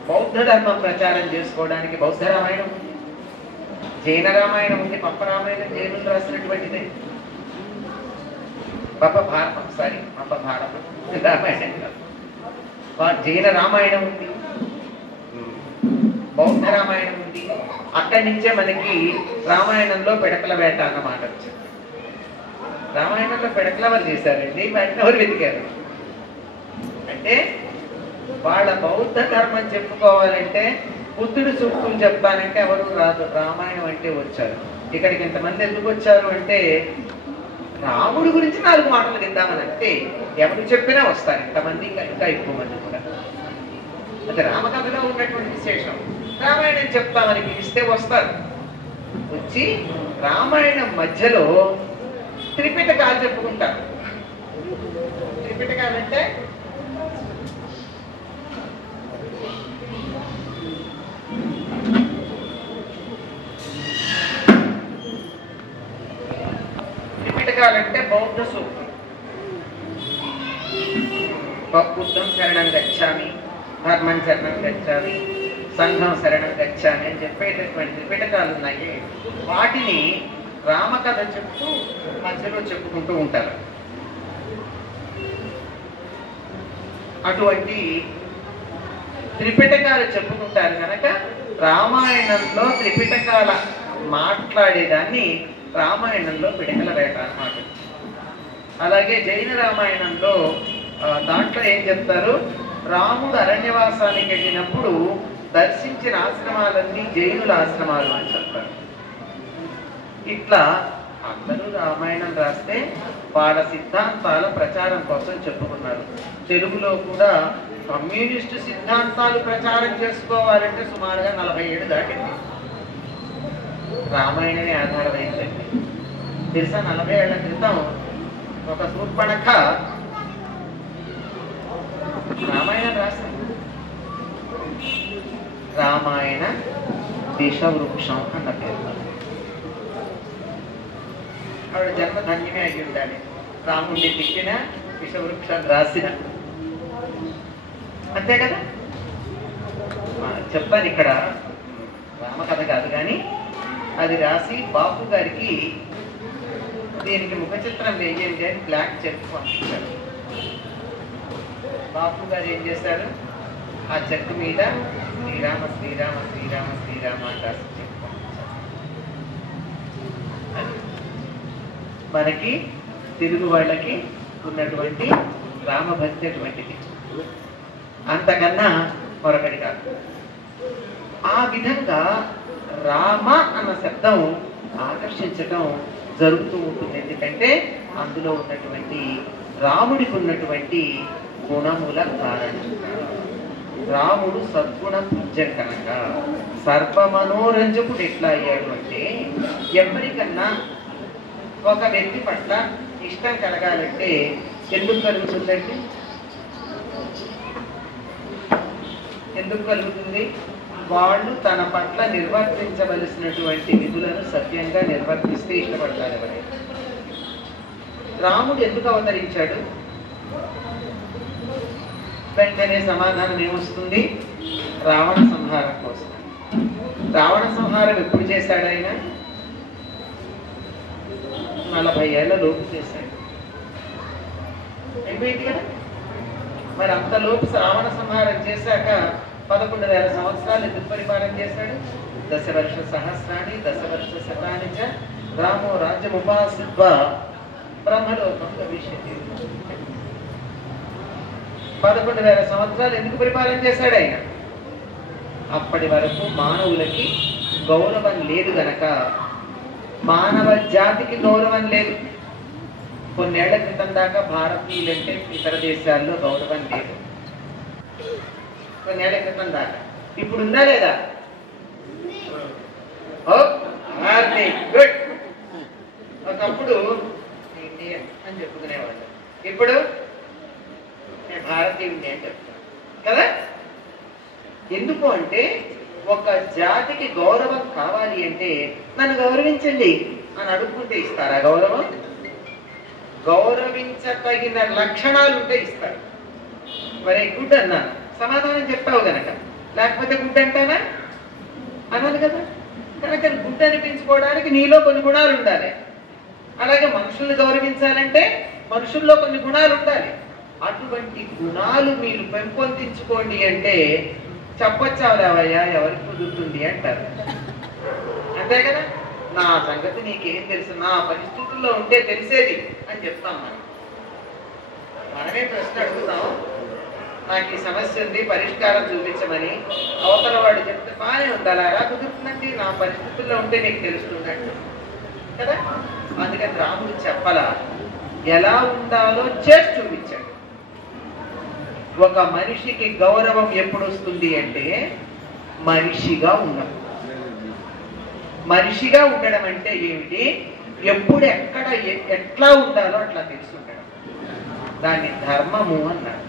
బౌద్ధ ధర్మం ప్రచారం చేసుకోవడానికి బౌద్ధ రామాయణం ఉంది, జైన రామాయణం ఉంది. పప్ప రామాయణం జైనులు రాసినటువంటిదే. పప్ప భారతం రామాయణం కాదు, జైన రామాయణం ఉంది, బౌద్ధ రామాయణం ఉంది. అక్కడి నుంచే మనకి రామాయణంలో పిడకల వేట అన్నమాట వచ్చింది. రామాయణంలో పిడకల ఎవరు చేశారండి, వాటిని ఎవరు వెతికారు అంటే వాళ్ళ బౌద్ధ ధర్మం చెప్పుకోవాలంటే బుద్ధుడు సూక్తులు చెప్తానంటే ఎవరు రాదు, రామాయణం అంటే వచ్చారు. ఇక్కడికి ఇంతమంది ఎందుకు వచ్చారు అంటే రాముడి గురించి 4 మాటలు విందామని. అంటే ఎవరు చెప్పినా వస్తారు ఇంతమంది, ఇంకా ఎక్కువ మంది కూడా. అంటే రామకథలో ఉన్నటువంటి విశేషం రామాయణం చెప్తామని పిలిస్తే వస్తారు. వచ్చి రామాయణం మధ్యలో త్రిపిటకాలు చెప్పుకుంటారు. త్రిపిటకాలంటే బౌద్ధ సూక్తులు. బుద్ధం శరణం గచ్చామి, ధర్మం శరణం గచ్చామి, సంఘం శరణం గచ్చామి అని చెప్పేటటువంటి త్రిపిటకాలు ఉన్నాయి. వాటిని రామకథ చెప్తూ మధ్యలో చెప్పుకుంటూ ఉంటారు. అటువంటి త్రిపిటకాలు చెప్పుకుంటారు కనుక రామాయణంలో త్రిపిటకాల మాట్లాడేదాన్ని రామాయణంలో పిడకల వేట అన్నమాట. అలాగే జైన రామాయణంలో దాంట్లో ఏం చెప్తారు, రాముడు అరణ్యవాసానికి వెళ్ళినప్పుడు దర్శించిన ఆశ్రమాలన్నీ జైనుల ఆశ్రమాలు అని చెప్తారు. ఇట్లా అందరూ రామాయణం రాస్తే వాళ్ళ సిద్ధాంతాల ప్రచారం కోసం చెప్పుకున్నారు. తెలుగులో కూడా కమ్యూనిస్టు సిద్ధాంతాలు ప్రచారం చేసుకోవాలంటే సుమారుగా 40 ఏళ్ళు దాటింది. రామాయణమే ఆధారమైందండి. తెలుసా, 40 ఏళ్ల క్రితం ఒక శూర్పణఖ రామాయణం రాసింది. రామాయణ విషవృక్షం అన్న పేరు. ఆవిడ జన్మ ధన్యమే అయ్యి ఉండాలి. రాముడిని తిట్టిన విషవృక్షాన్ని రాసిన, అంతే కదా. చెప్పాను ఇక్కడ రామకథ కాదు కానీ అది రాసి బాపు గారికి దీనికి ముఖ చిత్రం వేయండి అని బ్లాక్ చెక్ పంపించారు. బాపు గారు ఏం చేశారు, ఆ చెక్ మీద శ్రీరామ శ్రీరామ శ్రీరామ శ్రీరామ అని రాసి చెక్ పంపించారు. మనకి తెలుగు వాళ్ళకి ఉన్నటువంటి రామభక్తి అటువంటిది, అంతకన్నా మరొకటి కాదు. ఆ విధంగా రామ అన్న శబ్దం ఆకర్షించటం జరుగుతూ ఉంటుంది. ఎందుకంటే అందులో ఉన్నటువంటి రాముడికి ఉన్నటువంటి గుణముల కారణంగా. రాముడు సద్గుణ పూజ్యం కనుక సర్వమనోరంజకుడు ఎట్లా అయ్యాడు అంటే, ఎవరికన్నా ఒక వ్యక్తి పట్ల ఇష్టం కలగాలంటే ఎందుకు కలుగుతుందండి? ఎందుకు కలుగుతుంది? వాళ్ళు తన పట్ల నిర్వర్తించవలసినటువంటి విధులను సత్యంగా నిర్వర్తిస్తే ఇష్టపడతారు ఎవరైనా. రాముడు ఎందుకు అవతరించాడు? వెంటనే సమాధానం ఏమొస్తుంది? రావణ సంహారం కోసం. రావణ సంహారం ఎప్పుడు చేశాడు ఆయన? 40 ఏళ్ల లోపు చేశాడు. అయిపోయింది కదా. మరి అంతలోపు రావణ సంహారం చేశాక 11,000 సంవత్సరాలు ఎందుకు పరిపాలన చేశాడు? 10 వర్ష సహస్రాన్ని 10 వర్ష శతాని చ రామో రాజ్యముపాసిత్వా బ్రహ్మలోకం గమిష్యతి. 11,000 సంవత్సరాలు ఎందుకు పరిపాలన చేశాడు ఆయన? అప్పటి వరకు మానవులకి గౌరవం లేదు గనక, మానవ జాతికి గౌరవం లేదు. కొన్నేళ్ల క్రితం దాకా భారతీయులంటే ఇతర దేశాల్లో గౌరవం లేదు. కొన్నేళ్ల క్రితం దాకా. ఇప్పుడు ఉందా లేదా? గుడ్. ఒకప్పుడు ఇండియన్ అని చెప్పుకునేవాళ్ళు, ఇప్పుడు నేను భారతీయుడిని అని చెప్తాను కదా. ఎందుకు అంటే ఒక జాతికి గౌరవం కావాలి అంటే నన్ను గౌరవించండి అని అడుక్కుంటే ఇస్తారా గౌరవం? గౌరవించదగిన లక్షణాలు ఉంటే ఇస్తారు. మరే గుడ్ అన్నాను, సమాధానం చెప్పావు గనక, లేకపోతే గుడ్ అంటానా? అనాలి కదా. కనుక గుడ్ అనిపించుకోవడానికి నీలో కొన్ని గుణాలు ఉండాలి. అలాగే మనుషుల్ని గౌరవించాలంటే మనుషుల్లో కొన్ని గుణాలు ఉండాలి. అటువంటి గుణాలు మీరు పెంపొందించుకోండి అంటే చెప్పొచ్చావులేవయ్యా ఎవరికి కుదురుతుంది అంటారు. అంతే కదా. నా సంగతి నీకేం తెలుసు, నా పరిస్థితుల్లో ఉంటే తెలిసేది అని చెప్తాం. మనమే ప్రశ్న అడుగుతాం, నాకు ఈ సమస్య ఉంది పరిష్కారం చూపించమని. అవతల వాడు చెప్తే బాగానే ఉండాలి, ఎలా కుదురుతుందండి, నా పరిస్థితుల్లో ఉంటే నీకు తెలుస్తుందంట కదా. అందుకని రాముడు చెప్పలా, ఎలా ఉండాలో చేసి చూపించాడు. ఒక మనిషికి గౌరవం ఎప్పుడు వస్తుంది అంటే మనిషిగా ఉన్నప్పుడు. మనిషిగా ఉండడం అంటే ఏమిటి? ఎప్పుడు ఎక్కడ ఎట్లా ఉండాలో అట్లా తెలుసుండడం. దాన్ని ధర్మము అన్నారు.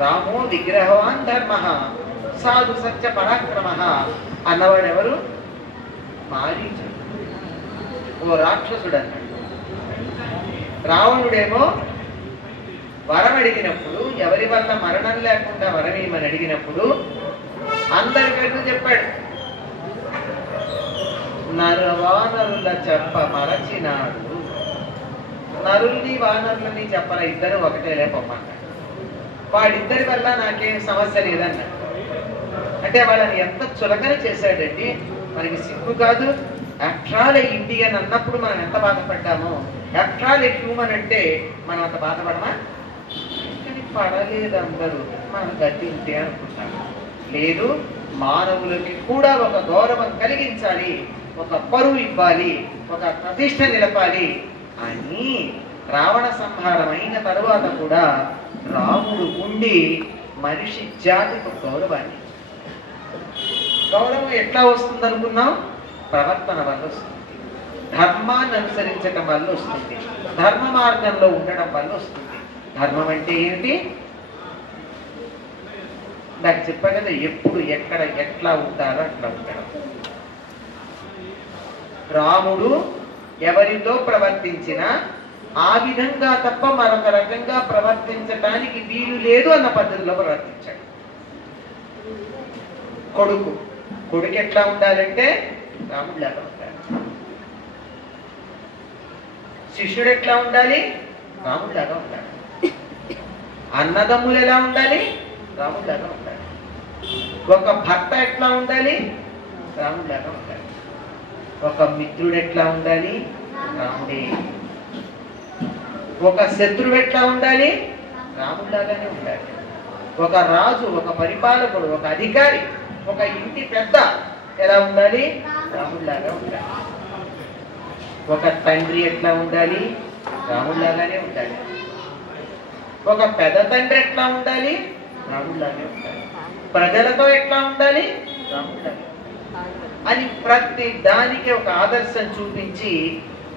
రామో విగ్రహవాన్ ధర్మ సాధు సత్య పరాక్రమ అన్నవాడు ఎవరు? మారీచుడు. ఓ రాక్షసుడు అన్నాడు. రావణుడేమో వరం అడిగినప్పుడు, ఎవరి వల్ల మరణం లేకుండా వరం ఏమని అడిగినప్పుడు అందరికీ చెప్పాడు, నరవానరుల చెప్ప మరచినాడు. నరుల్ని వానరులని చెప్పరా, ఇద్దరు ఒకటే లేపమ్మన్నాడు. వాడిద్దరి వల్ల నాకేం సమస్య లేదన్నాడు. అంటే వాళ్ళని ఎంత చులకన చేశాడండి. మనకి సిగ్గు కాదు. ఆఫ్టర్ ఇండియన్ అన్నప్పుడు మనం ఎంత బాధపడ్డామో, ఆఫ్టర్ హ్యూమన్ అంటే మనం అంత బాధపడమా? కానీ పడలేదు అందరూ, మనం గట్టి ఉంటే అనుకుంటాము. లేదు, మానవులకి కూడా ఒక గౌరవం కలిగించాలి, ఒక పరువు ఇవ్వాలి, ఒక ప్రతిష్ట నిలపాలి అని రావణ సంహారం అయిన తరువాత కూడా రాముడు ఉండి మనిషి జాతికి గౌరవాన్ని. గౌరవం ఎట్లా వస్తుంది అనుకున్నాం? ప్రవర్తన వల్ల వస్తుంది, ధర్మాన్ని అనుసరించడం వల్ల వస్తుంది, ధర్మ మార్గంలో ఉండడం వల్ల వస్తుంది. ధర్మం అంటే ఏమిటి? నాకు చెప్పా కదా, ఎప్పుడు ఎక్కడ ఎట్లా ఉంటారో అట్లా ఉండడం. రాముడు ఎవరితో ప్రవర్తించినా ఆ విధంగా తప్ప మరొక రకంగా ప్రవర్తించడానికి వీలు లేదు అన్న పద్ధతిలో ప్రవర్తించాడు. కొడుకు ఎట్లా ఉండాలంటే రాముడిలాగా ఉండాలి. శిష్యుడు ఎట్లా ఉండాలి? రాముడిలాగా ఉండాలి. అన్నదమ్ములు ఎలా ఉండాలి? రాముడిలాగా ఉండాలి. ఒక భర్త ఎట్లా ఉండాలి? రాముడిలాగా ఉండాలి. ఒక మిత్రుడు ఎట్లా ఉండాలి? రాముడే. ఒక శత్రువు ఎట్లా ఉండాలి? రాముడిలాగానే ఉండాలి. ఒక రాజు, ఒక పరిపాలకుడు, ఒక అధికారి, ఒక ఇంటి పెద్ద ఎలా ఉండాలి? రాముడిలాగా ఉండాలి. ఒక తండ్రి ఎట్లా ఉండాలి? రాముడిలాగానే ఉండాలి. ఒక పెద్ద తండ్రి ఎట్లా ఉండాలి? రాముడిలాగే ఉండాలి. ప్రజలతో ఎట్లా ఉండాలి? రాముడిలాగే అని ప్రతి దానికి ఒక ఆదర్శం చూపించి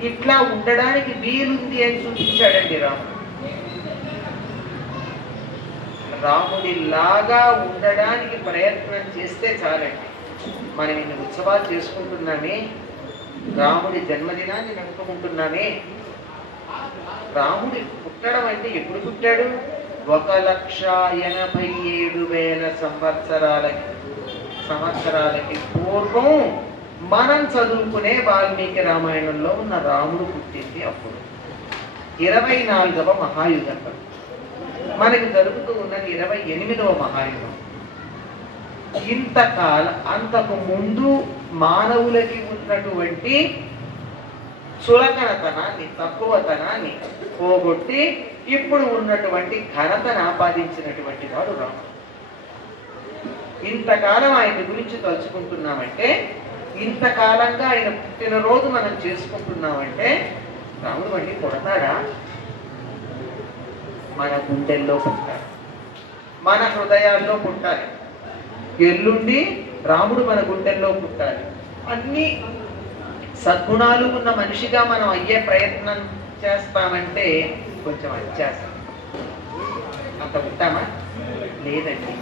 ఇట్లా ఉండడానికి వీలుంది అని చూపించాడండి రాముడు. రాముడిలాగా ఉండడానికి ప్రయత్నం చేస్తే చాలండి. మనం ఇన్ని ఉత్సవాలు చేసుకుంటున్నామే, రాముడి జన్మదినాన్ని నడుపుకుంటున్నామే. రాముడి పుట్టడం అంటే ఎప్పుడు పుట్టాడు? 1,87,000 సంవత్సరాలకి పూర్వం మనం చదువుకునే వాల్మీకి రామాయణంలో ఉన్న రాముడు పుట్టింది అప్పుడు 24వ మహాయుగం. మనకి జరుగుతూ ఉన్నది 28వ మహాయుగం. ఇంతకాలం అంతకు ముందు మానవులకి ఉన్నటువంటి చులకనతనాన్ని, తక్కువతనాన్ని పోగొట్టి ఇప్పుడు ఉన్నటువంటి ఘనతను ఆపాదించినటువంటి వాడు రాముడు. ఇంతకాలం ఆయన గురించి తలుచుకుంటున్నామంటే, ఇంతకాలంగా ఆయన పుట్టినరోజు మనం చేసుకుంటున్నామంటే రాముడు మళ్ళీ పుడతాడా? మన గుండెల్లో పుట్టాలి, మన హృదయాల్లో పుట్టాలి. ఎల్లుండి రాముడు మన గుండెల్లో పుట్టాలి. అన్ని సద్గుణాలు ఉన్న మనిషిగా మనం అయ్యే ప్రయత్నం చేస్తామంటే కొంచెం అత్యాశ. అంత ఉంటామా? లేదండి.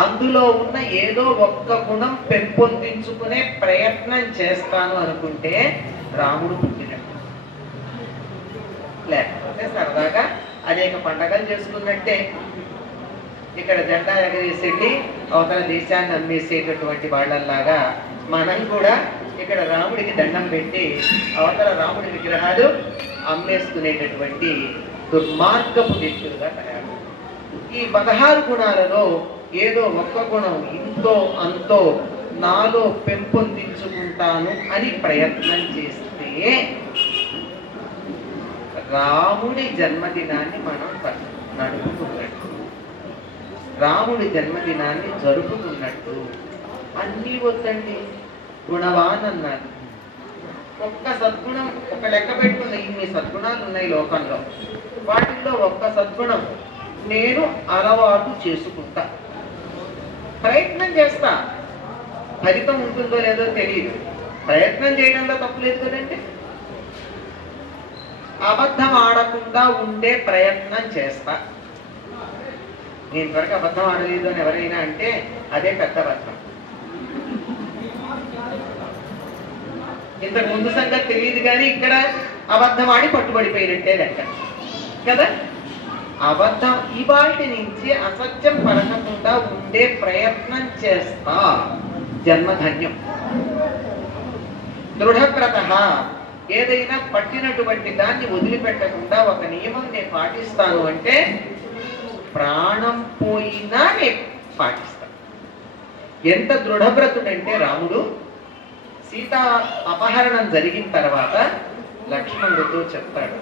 అందులో ఉన్న ఏదో ఒక్క గుణం పెంపొందించుకునే ప్రయత్నం చేస్తాను అనుకుంటే రాముడు పుట్టినట్టు. లేకపోతే సరదాగా అనేక పండగలు చేసుకున్నట్టే. ఇక్కడ జెండా ఎగరేసేటి అవతల దేశాన్ని అమ్మేసేటటువంటి వాళ్ళలాగా మనం కూడా ఇక్కడ రాముడికి దండం పెట్టి అవతల రాముడి విగ్రహాలు అమ్మేసుకునేటటువంటి దుర్మార్గపు వ్యక్తులుగా తయారు. ఈ 16 గుణాలలో ఏదో ఒక్క గుణం ఇంతో అంతో నాలో పెంపొందించుకుంటాను అని ప్రయత్నం చేస్తే రాముడి జన్మదినాన్ని మనం నడుపుకున్నట్టు, రాముడి జన్మదినాన్ని జరుపుకున్నట్టు. అన్నీ వద్దండి, గుణవాన్ అన్నారు. ఒక్క సద్గుణం, ఒక లెక్క పెట్టుకున్న ఇన్ని సద్గుణాలు ఉన్నాయి లోకంలో, వాటిల్లో ఒక్క సద్గుణం నేను అలవాటు చేసుకుంటా, ప్రయత్నం చేస్తా. ఫలితం ఉంటుందో లేదో తెలియదు, ప్రయత్నం చేయడంలో తప్పులేదు కదండి. అబద్ధం ఆడకుండా ఉండే ప్రయత్నం చేస్తా. నేను ఇంతవరకు అబద్ధం ఆడలేదు అని ఎవరైనా అంటే అదే పెద్ద అబద్ధం. ఇంతకు ముందు సంగతి తెలియదు కానీ ఇక్కడ అబద్ధం ఆడి పట్టుబడిపోయినట్టే లెక్క కదా. అబద్ధం ఇవాటి నుంచి అసత్యం పలకకుండా ఉండే ప్రయత్నం చేస్తా. జన్మధన్యం. దృఢవ్రత, ఏదైనా పట్టినటువంటి దాన్ని వదిలిపెట్టకుండా ఒక నియమం నేను పాటిస్తాను అంటే ప్రాణం పోయినా నేను పాటిస్తాను. ఎంత దృఢవ్రతుడంటే రాముడు సీత అపహరణం జరిగిన తర్వాత లక్ష్మణుడితో చెప్తాడు,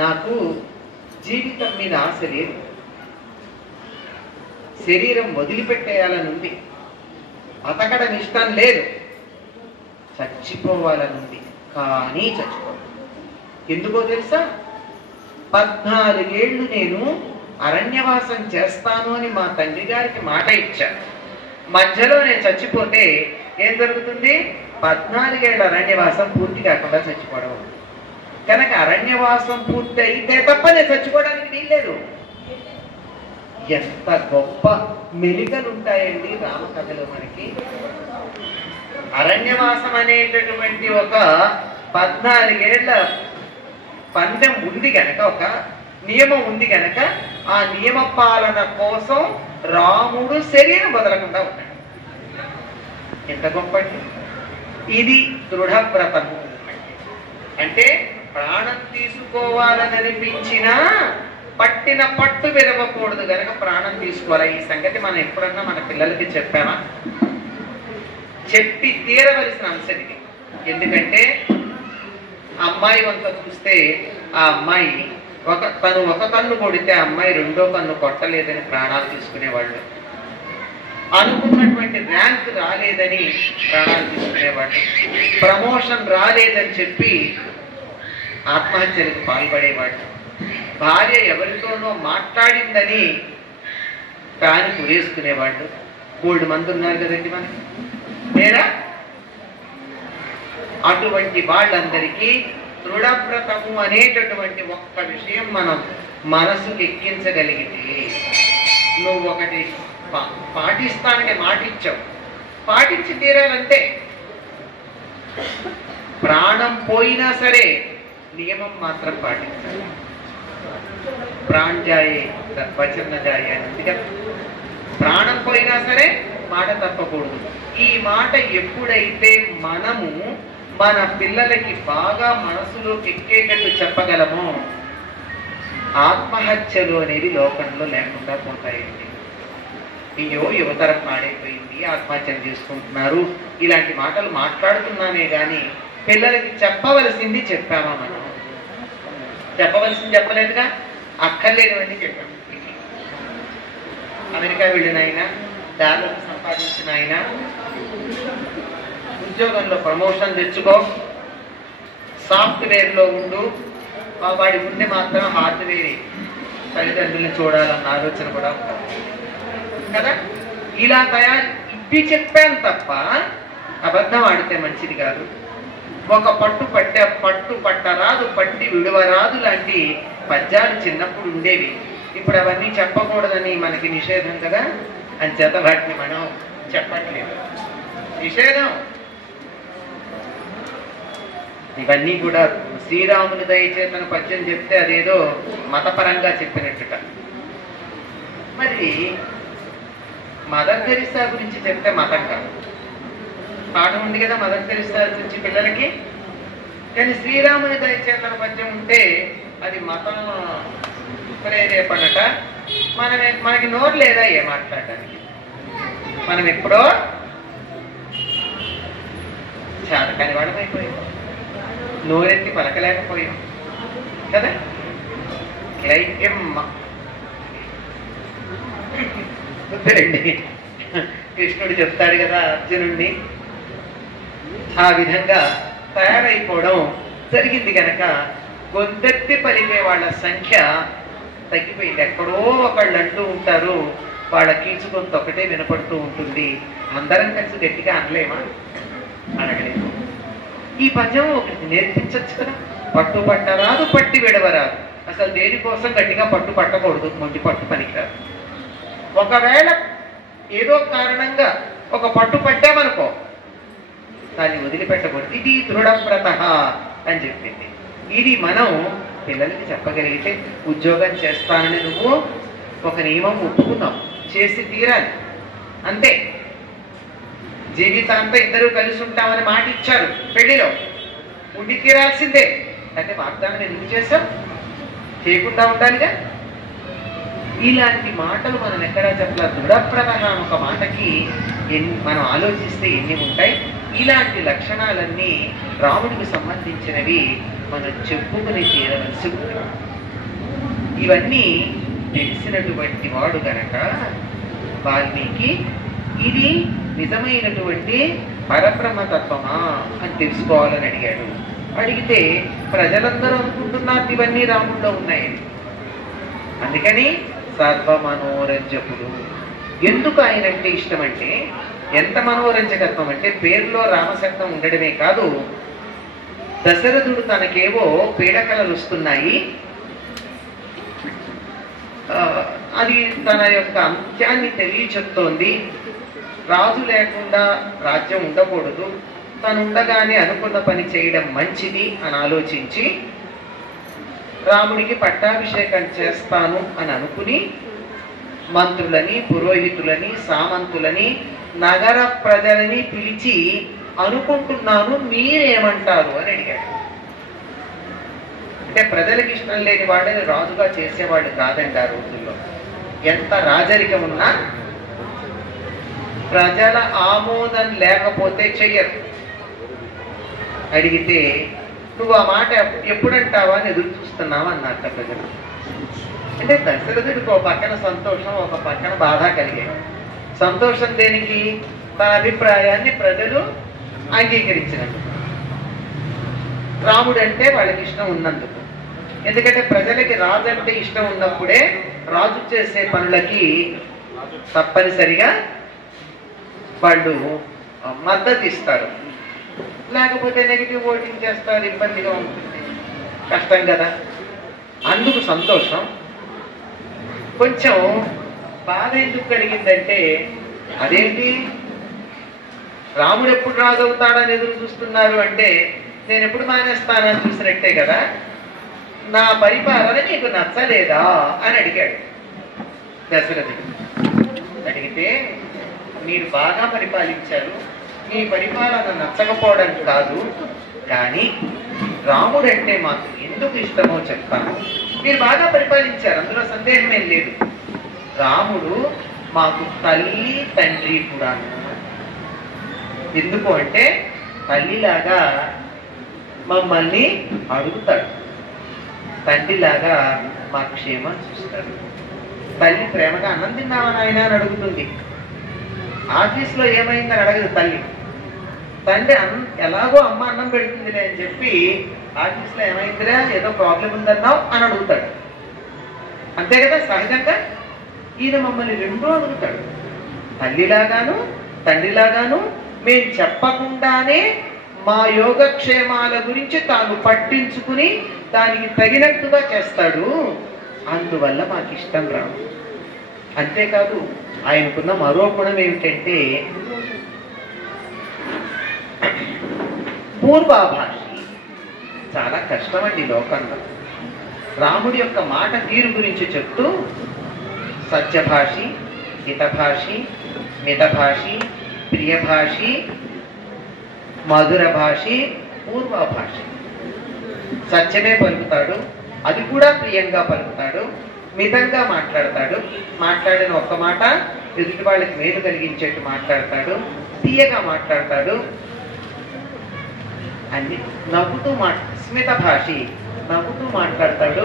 నాకు జీవితం మీద ఆశ లేదు, శరీరం వదిలిపెట్టేయాలనుంది, బతకడం ఇష్టం లేదు, చచ్చిపోవాలనుంది, కానీ చచ్చిపోవాలి. ఎందుకో తెలుసా? 14 ఏళ్ళు నేను అరణ్యవాసం చేస్తాను అని మా తండ్రి గారికి మాట ఇచ్చాను. మధ్యలో నేను చచ్చిపోతే ఏం జరుగుతుంది? 14 ఏళ్ళ అరణ్యవాసం పూర్తి కాకుండా చచ్చిపోవడం. కనుక అరణ్యవాసం పూర్తి అయితే తప్ప నేను చచ్చిపోవడానికి వీల్లేదు. ఎంత గొప్ప మెలికలు ఉంటాయండి రామకథలో మనకి. అరణ్యవాసం అనేటటువంటి ఒక 14 ఏళ్ల పందెం ఉంది గనక, ఒక నియమం ఉంది గనక ఆ నియమ పాలన కోసం రాముడు శరీరం వదలకుండా ఉన్నాడు. ఎంత గొప్ప! ఇది దృఢవ్రతము అంటే ప్రాణం తీసుకోవాలని అనిపించినా పట్టిన పట్టు విరవకూడదు గనక ప్రాణం తీసుకోవాలి. ఈ సంగతి మనం ఎప్పుడన్నా మన పిల్లలకి చెప్పామా? చెప్పి తీరవలసిన అంశం ఇది. ఎందుకంటే అమ్మాయి వంక చూస్తే ఆ అమ్మాయి తను ఒక కన్ను కొడితే ఆ అమ్మాయి రెండో కన్ను కొట్టలేదని ప్రాణాలు తీసుకునేవాళ్ళు, అనుకున్నటువంటి ర్యాంక్ రాలేదని ప్రాణాలు తీసుకునేవాళ్ళు, ప్రమోషన్ రాలేదని చెప్పి ఆత్మహత్యలకు పాల్పడేవాళ్ళు, భార్య ఎవరితోనో మాట్లాడిందని కాని కురేసుకునేవాళ్ళు. 3 మంది ఉన్నారు కదండి మనకి, నేరా? అటువంటి వాళ్ళందరికీ దృఢవ్రతము అనేటటువంటి ఒక్క విషయం మనం మనసుకు ఎక్కించగలిగితే, నువ్వు ఒకటి పాటిస్తానని మాట ఇచ్చావు, పాటించి తీరాలంతే. ప్రాణం పోయినా సరే నియమం మాత్రం పాటించాలి. ప్రాణజాయే వచన జాయే అని, ప్రాణం పోయినా సరే మాట తప్పకూడదు. ఈ మాట ఎప్పుడైతే మనము మన పిల్లలకి బాగా మనసులోకి ఎక్కేటట్టు చెప్పగలమో ఆత్మహత్యలు అనేది లోకంలో లేకుండా పోతాయండి. అయ్యో యువతరం పాడైపోయింది, ఆత్మహత్యలు చేసుకుంటున్నారు, ఇలాంటి మాటలు మాట్లాడుతున్నామే కానీ పిల్లలకి చెప్పవలసింది చెప్పామా? మనం చెప్పవలసింది చెప్పలేదుగా, అక్కర్లేనివన్నీ చెప్పాము. అమెరికా వెళ్ళిన ఆయన, డాలర్లు సంపాదించిన ఆయన, ఉద్యోగంలో ప్రమోషన్ తెచ్చుకో, సాఫ్ట్వేర్లో ఉండు, వాడి ఉంటే మాత్రం హార్డ్వేర్ తల్లిదండ్రుల్ని చూడాలన్న ఆలోచన కూడా కదా. ఇలా ఇప్పి చెప్పాను తప్ప అబద్ధం ఆడితే మంచిది కాదు. ఒక పట్టు పట్టరాదు పట్టి విడవరాదు లాంటి పద్యాలు చిన్నప్పుడు ఉండేవి. ఇప్పుడు అవన్నీ చెప్పకూడదని మనకి నిషేధం కదా, అంచేత వాటిని మనం చెప్పట్లేదు, నిషేధం. ఇవన్నీ కూడా శ్రీరాముని దయచేతన పద్యం చెప్తే అదేదో మతపరంగా చెప్పినట్టుట. మరి మదర్ తెరిసా గురించి చెప్తే మతం కాదు. పాఠం ఉంది కదా మదర్ తెరిసా గురించి పిల్లలకి, కానీ శ్రీరాముని దయచేతన పద్యం ఉంటే అది మతం ప్రేరేపణట. మనకి నోరు లేదా ఏ మాట్లాడడానికి, మనం ఎప్పుడో చాతకాని వాడమైపోయాం, నోరెత్తి పలకలేకపోయాం కదా. క్లైక్యమ్మ వద్దులండి, కృష్ణుడు చెప్తాడు కదా అర్జునుడిని, ఆ విధంగా తయారైపోవడం జరిగింది కనుక గొంతెత్తి పలికే వాళ్ళ సంఖ్య తగ్గిపోయింది. ఎక్కడో ఒకళ్ళు అంటూ ఉంటారు, వాళ్ళ కీచుకొంత ఒకటే వినపడుతూ ఉంటుంది. అందరం కలిసి గట్టిగా అనలేమా? అనగలేదు. ఈ పద్యం ఒకటి నేర్పించచ్చు కదా. పట్టు పట్టరాదు పట్టి విడవరాదు. అసలు దేనికోసం గట్టిగా పట్టు పట్టకూడదు, మొండి పట్టు పనికిరాదు. ఒకవేళ ఏదో కారణంగా ఒక పట్టు పట్టామనుకో, దాన్ని వదిలిపెట్టకూడదు. ఇది దృఢవ్రత అని చెప్పింది. ఇది మనం పిల్లలకి చెప్పగలిగితే, ఉద్యోగం చేస్తానని నువ్వు ఒక నియమం ఒప్పుకున్నావు, చేసి తీరాలి అంతే. జీవితాంతా ఇద్దరు కలిసి ఉంటామని మాట ఇచ్చారు, పెళ్లిలో ఉండి తీరాల్సిందే. అంటే వాగ్దానం ఎందుకు చేశాం? చేయకుండా ఉండాలిగా. ఇలాంటి మాటలు మనం ఎక్కడా చెప్పలేదు. దృఢవ్రత ఒక మాటకి మనం ఆలోచిస్తే ఎన్ని ఉంటాయి. ఇలాంటి లక్షణాలన్నీ రాముడికి సంబంధించినవి మనం చెప్పుకుని తీరవలసి ఉంది. ఇవన్నీ తెలిసినటువంటి వాడు గనక వాల్మీకి ఇది నిజమైనటువంటి పరబ్రహ్మతత్వమా అని తెలుసుకోవాలని అడిగాడు. అడిగితే ప్రజలందరూ అనుకుంటున్నారు ఇవన్నీ రాముడిలో ఉన్నాయి. అందుకని సర్వమనోరంజకుడు. ఎందుకు ఆయన అంటే ఇష్టం అంటే, ఎంత మనోరంజకత్వం అంటే పేరులో రామశబ్దం ఉండడమే కాదు, దశరథుడు తనకేవో పీడకలలు వస్తున్నాయి, అది తన యొక్క అంత్యాన్ని తెలియచెప్తోంది. రాజు లేకుండా రాజ్యం ఉండకూడదు, తను ఉండగానే అనుకున్న పని చేయడం మంచిది అని ఆలోచించి రాముడికి పట్టాభిషేకం చేస్తాను అని అనుకుని మంత్రులని, పురోహితులని, సామంతులని, నగర ప్రజలని పిలిచి అనుకుంటున్నాను మీరేమంటారు అని అడిగాడు. అంటే ప్రజలకు ఇష్టం లేని వాడిని రాజుగా చేసేవాళ్ళు కాదండి ఆ రోజుల్లో. ఎంత రాజరికం ఉన్నా ప్రజల ఆమోదం లేకపోతే చెయ్యరు. అడిగితే నువ్వు ఆ మాట ఎప్పుడంటావా అని ఎదురు చూస్తున్నావు అన్నట్ట ప్రజలు. అంటే దశరథుడికి ఒక పక్కన సంతోషం, ఒక పక్కన బాధ కలిగాయి. సంతోషం దేనికి? తన అభిప్రాయాన్ని ప్రజలు అంగీకరించినందుకు, రాముడు అంటే వాళ్ళకి ఇష్టం ఉన్నందుకు. ఎందుకంటే ప్రజలకి రాజు అంటే ఇష్టం ఉన్నప్పుడే రాజు చేసే పనులకి తప్పనిసరిగా వాళ్ళు మద్దతు ఇస్తారు. లేకపోతే నెగిటివ్ ఓటింగ్ చేస్తారు, ఇబ్బందిగా ఉంటుంది, కష్టం కదా. అందుకు సంతోషం. కొంచెం బాధ ఎందుకు కలిగిందంటే, అదేంటి రాముడు ఎప్పుడు రాజు అవుతాడని ఎదురు చూస్తున్నారు అంటే, నేను ఎప్పుడు మానేస్తానని చూసినట్టే కదా, నా పరిపాలన నీకు నచ్చలేదా అని అడిగాడు దశరథుడు. అడిగితే మీరు బాగా పరిపాలించారు, మీ పరిపాలన నచ్చకపోవడం కాదు, కానీ రాముడు అంటే మాకు ఎందుకు ఇష్టమో చెప్తాను. మీరు బాగా పరిపాలించారు, అందులో సందేహమేం లేదు. రాముడు మాకు తల్లి తండ్రి కూడా. ఎందుకు అంటే తల్లిలాగా మమ్మల్ని అడుగుతాడు, తండ్రిలాగా మా క్షేమం చూస్తాడు. తల్లి ప్రేమగా అన్నం తిన్నావా నాయన అని అడుగుతుంది. ఆఫీస్లో ఏమైందని అడగదు తల్లి. తండ్రి ఎలాగో అమ్మ అన్నం పెడుతుందిలే అని చెప్పి ఆఫీస్లో ఏమైందిరా, ఏదో ప్రాబ్లం ఉందన్నావు అని అడుగుతాడు. అంతే కదా సహజంగా. ఈయన మమ్మల్ని రెండూ అడుగుతాడు, తల్లిలాగాను తండ్రిలాగాను. మేము చెప్పకుండానే మా యోగక్షేమాల గురించి తాను పట్టించుకుని దానికి తగినట్టుగా చేస్తాడు. అందువల్ల మాకు ఇష్టం రాము. అంతేకాదు ఆయనకున్న మరో గుణం ఏమిటంటే పూర్వాభాషి. చాలా కష్టమండి లోకంలో. రాముడి యొక్క మాట తీరు గురించి చెప్తూ సత్యభాషి, హితభాషి, మితభాషి, ప్రియభాషి, మధురభాషి, పూర్వభాషి. సత్యమే పలుకుతాడు, అది కూడా ప్రియంగా పలుకుతాడు, మితంగా మాట్లాడతాడు, మాట్లాడిన ఒక్క మాట ఎదుటి వాళ్ళకి మేలు కలిగించేట్టు మాట్లాడతాడు, తీయగా మాట్లాడతాడు, అన్ని నవ్వుతూ స్మిత భాషి, నవ్వుతూ మాట్లాడతాడు.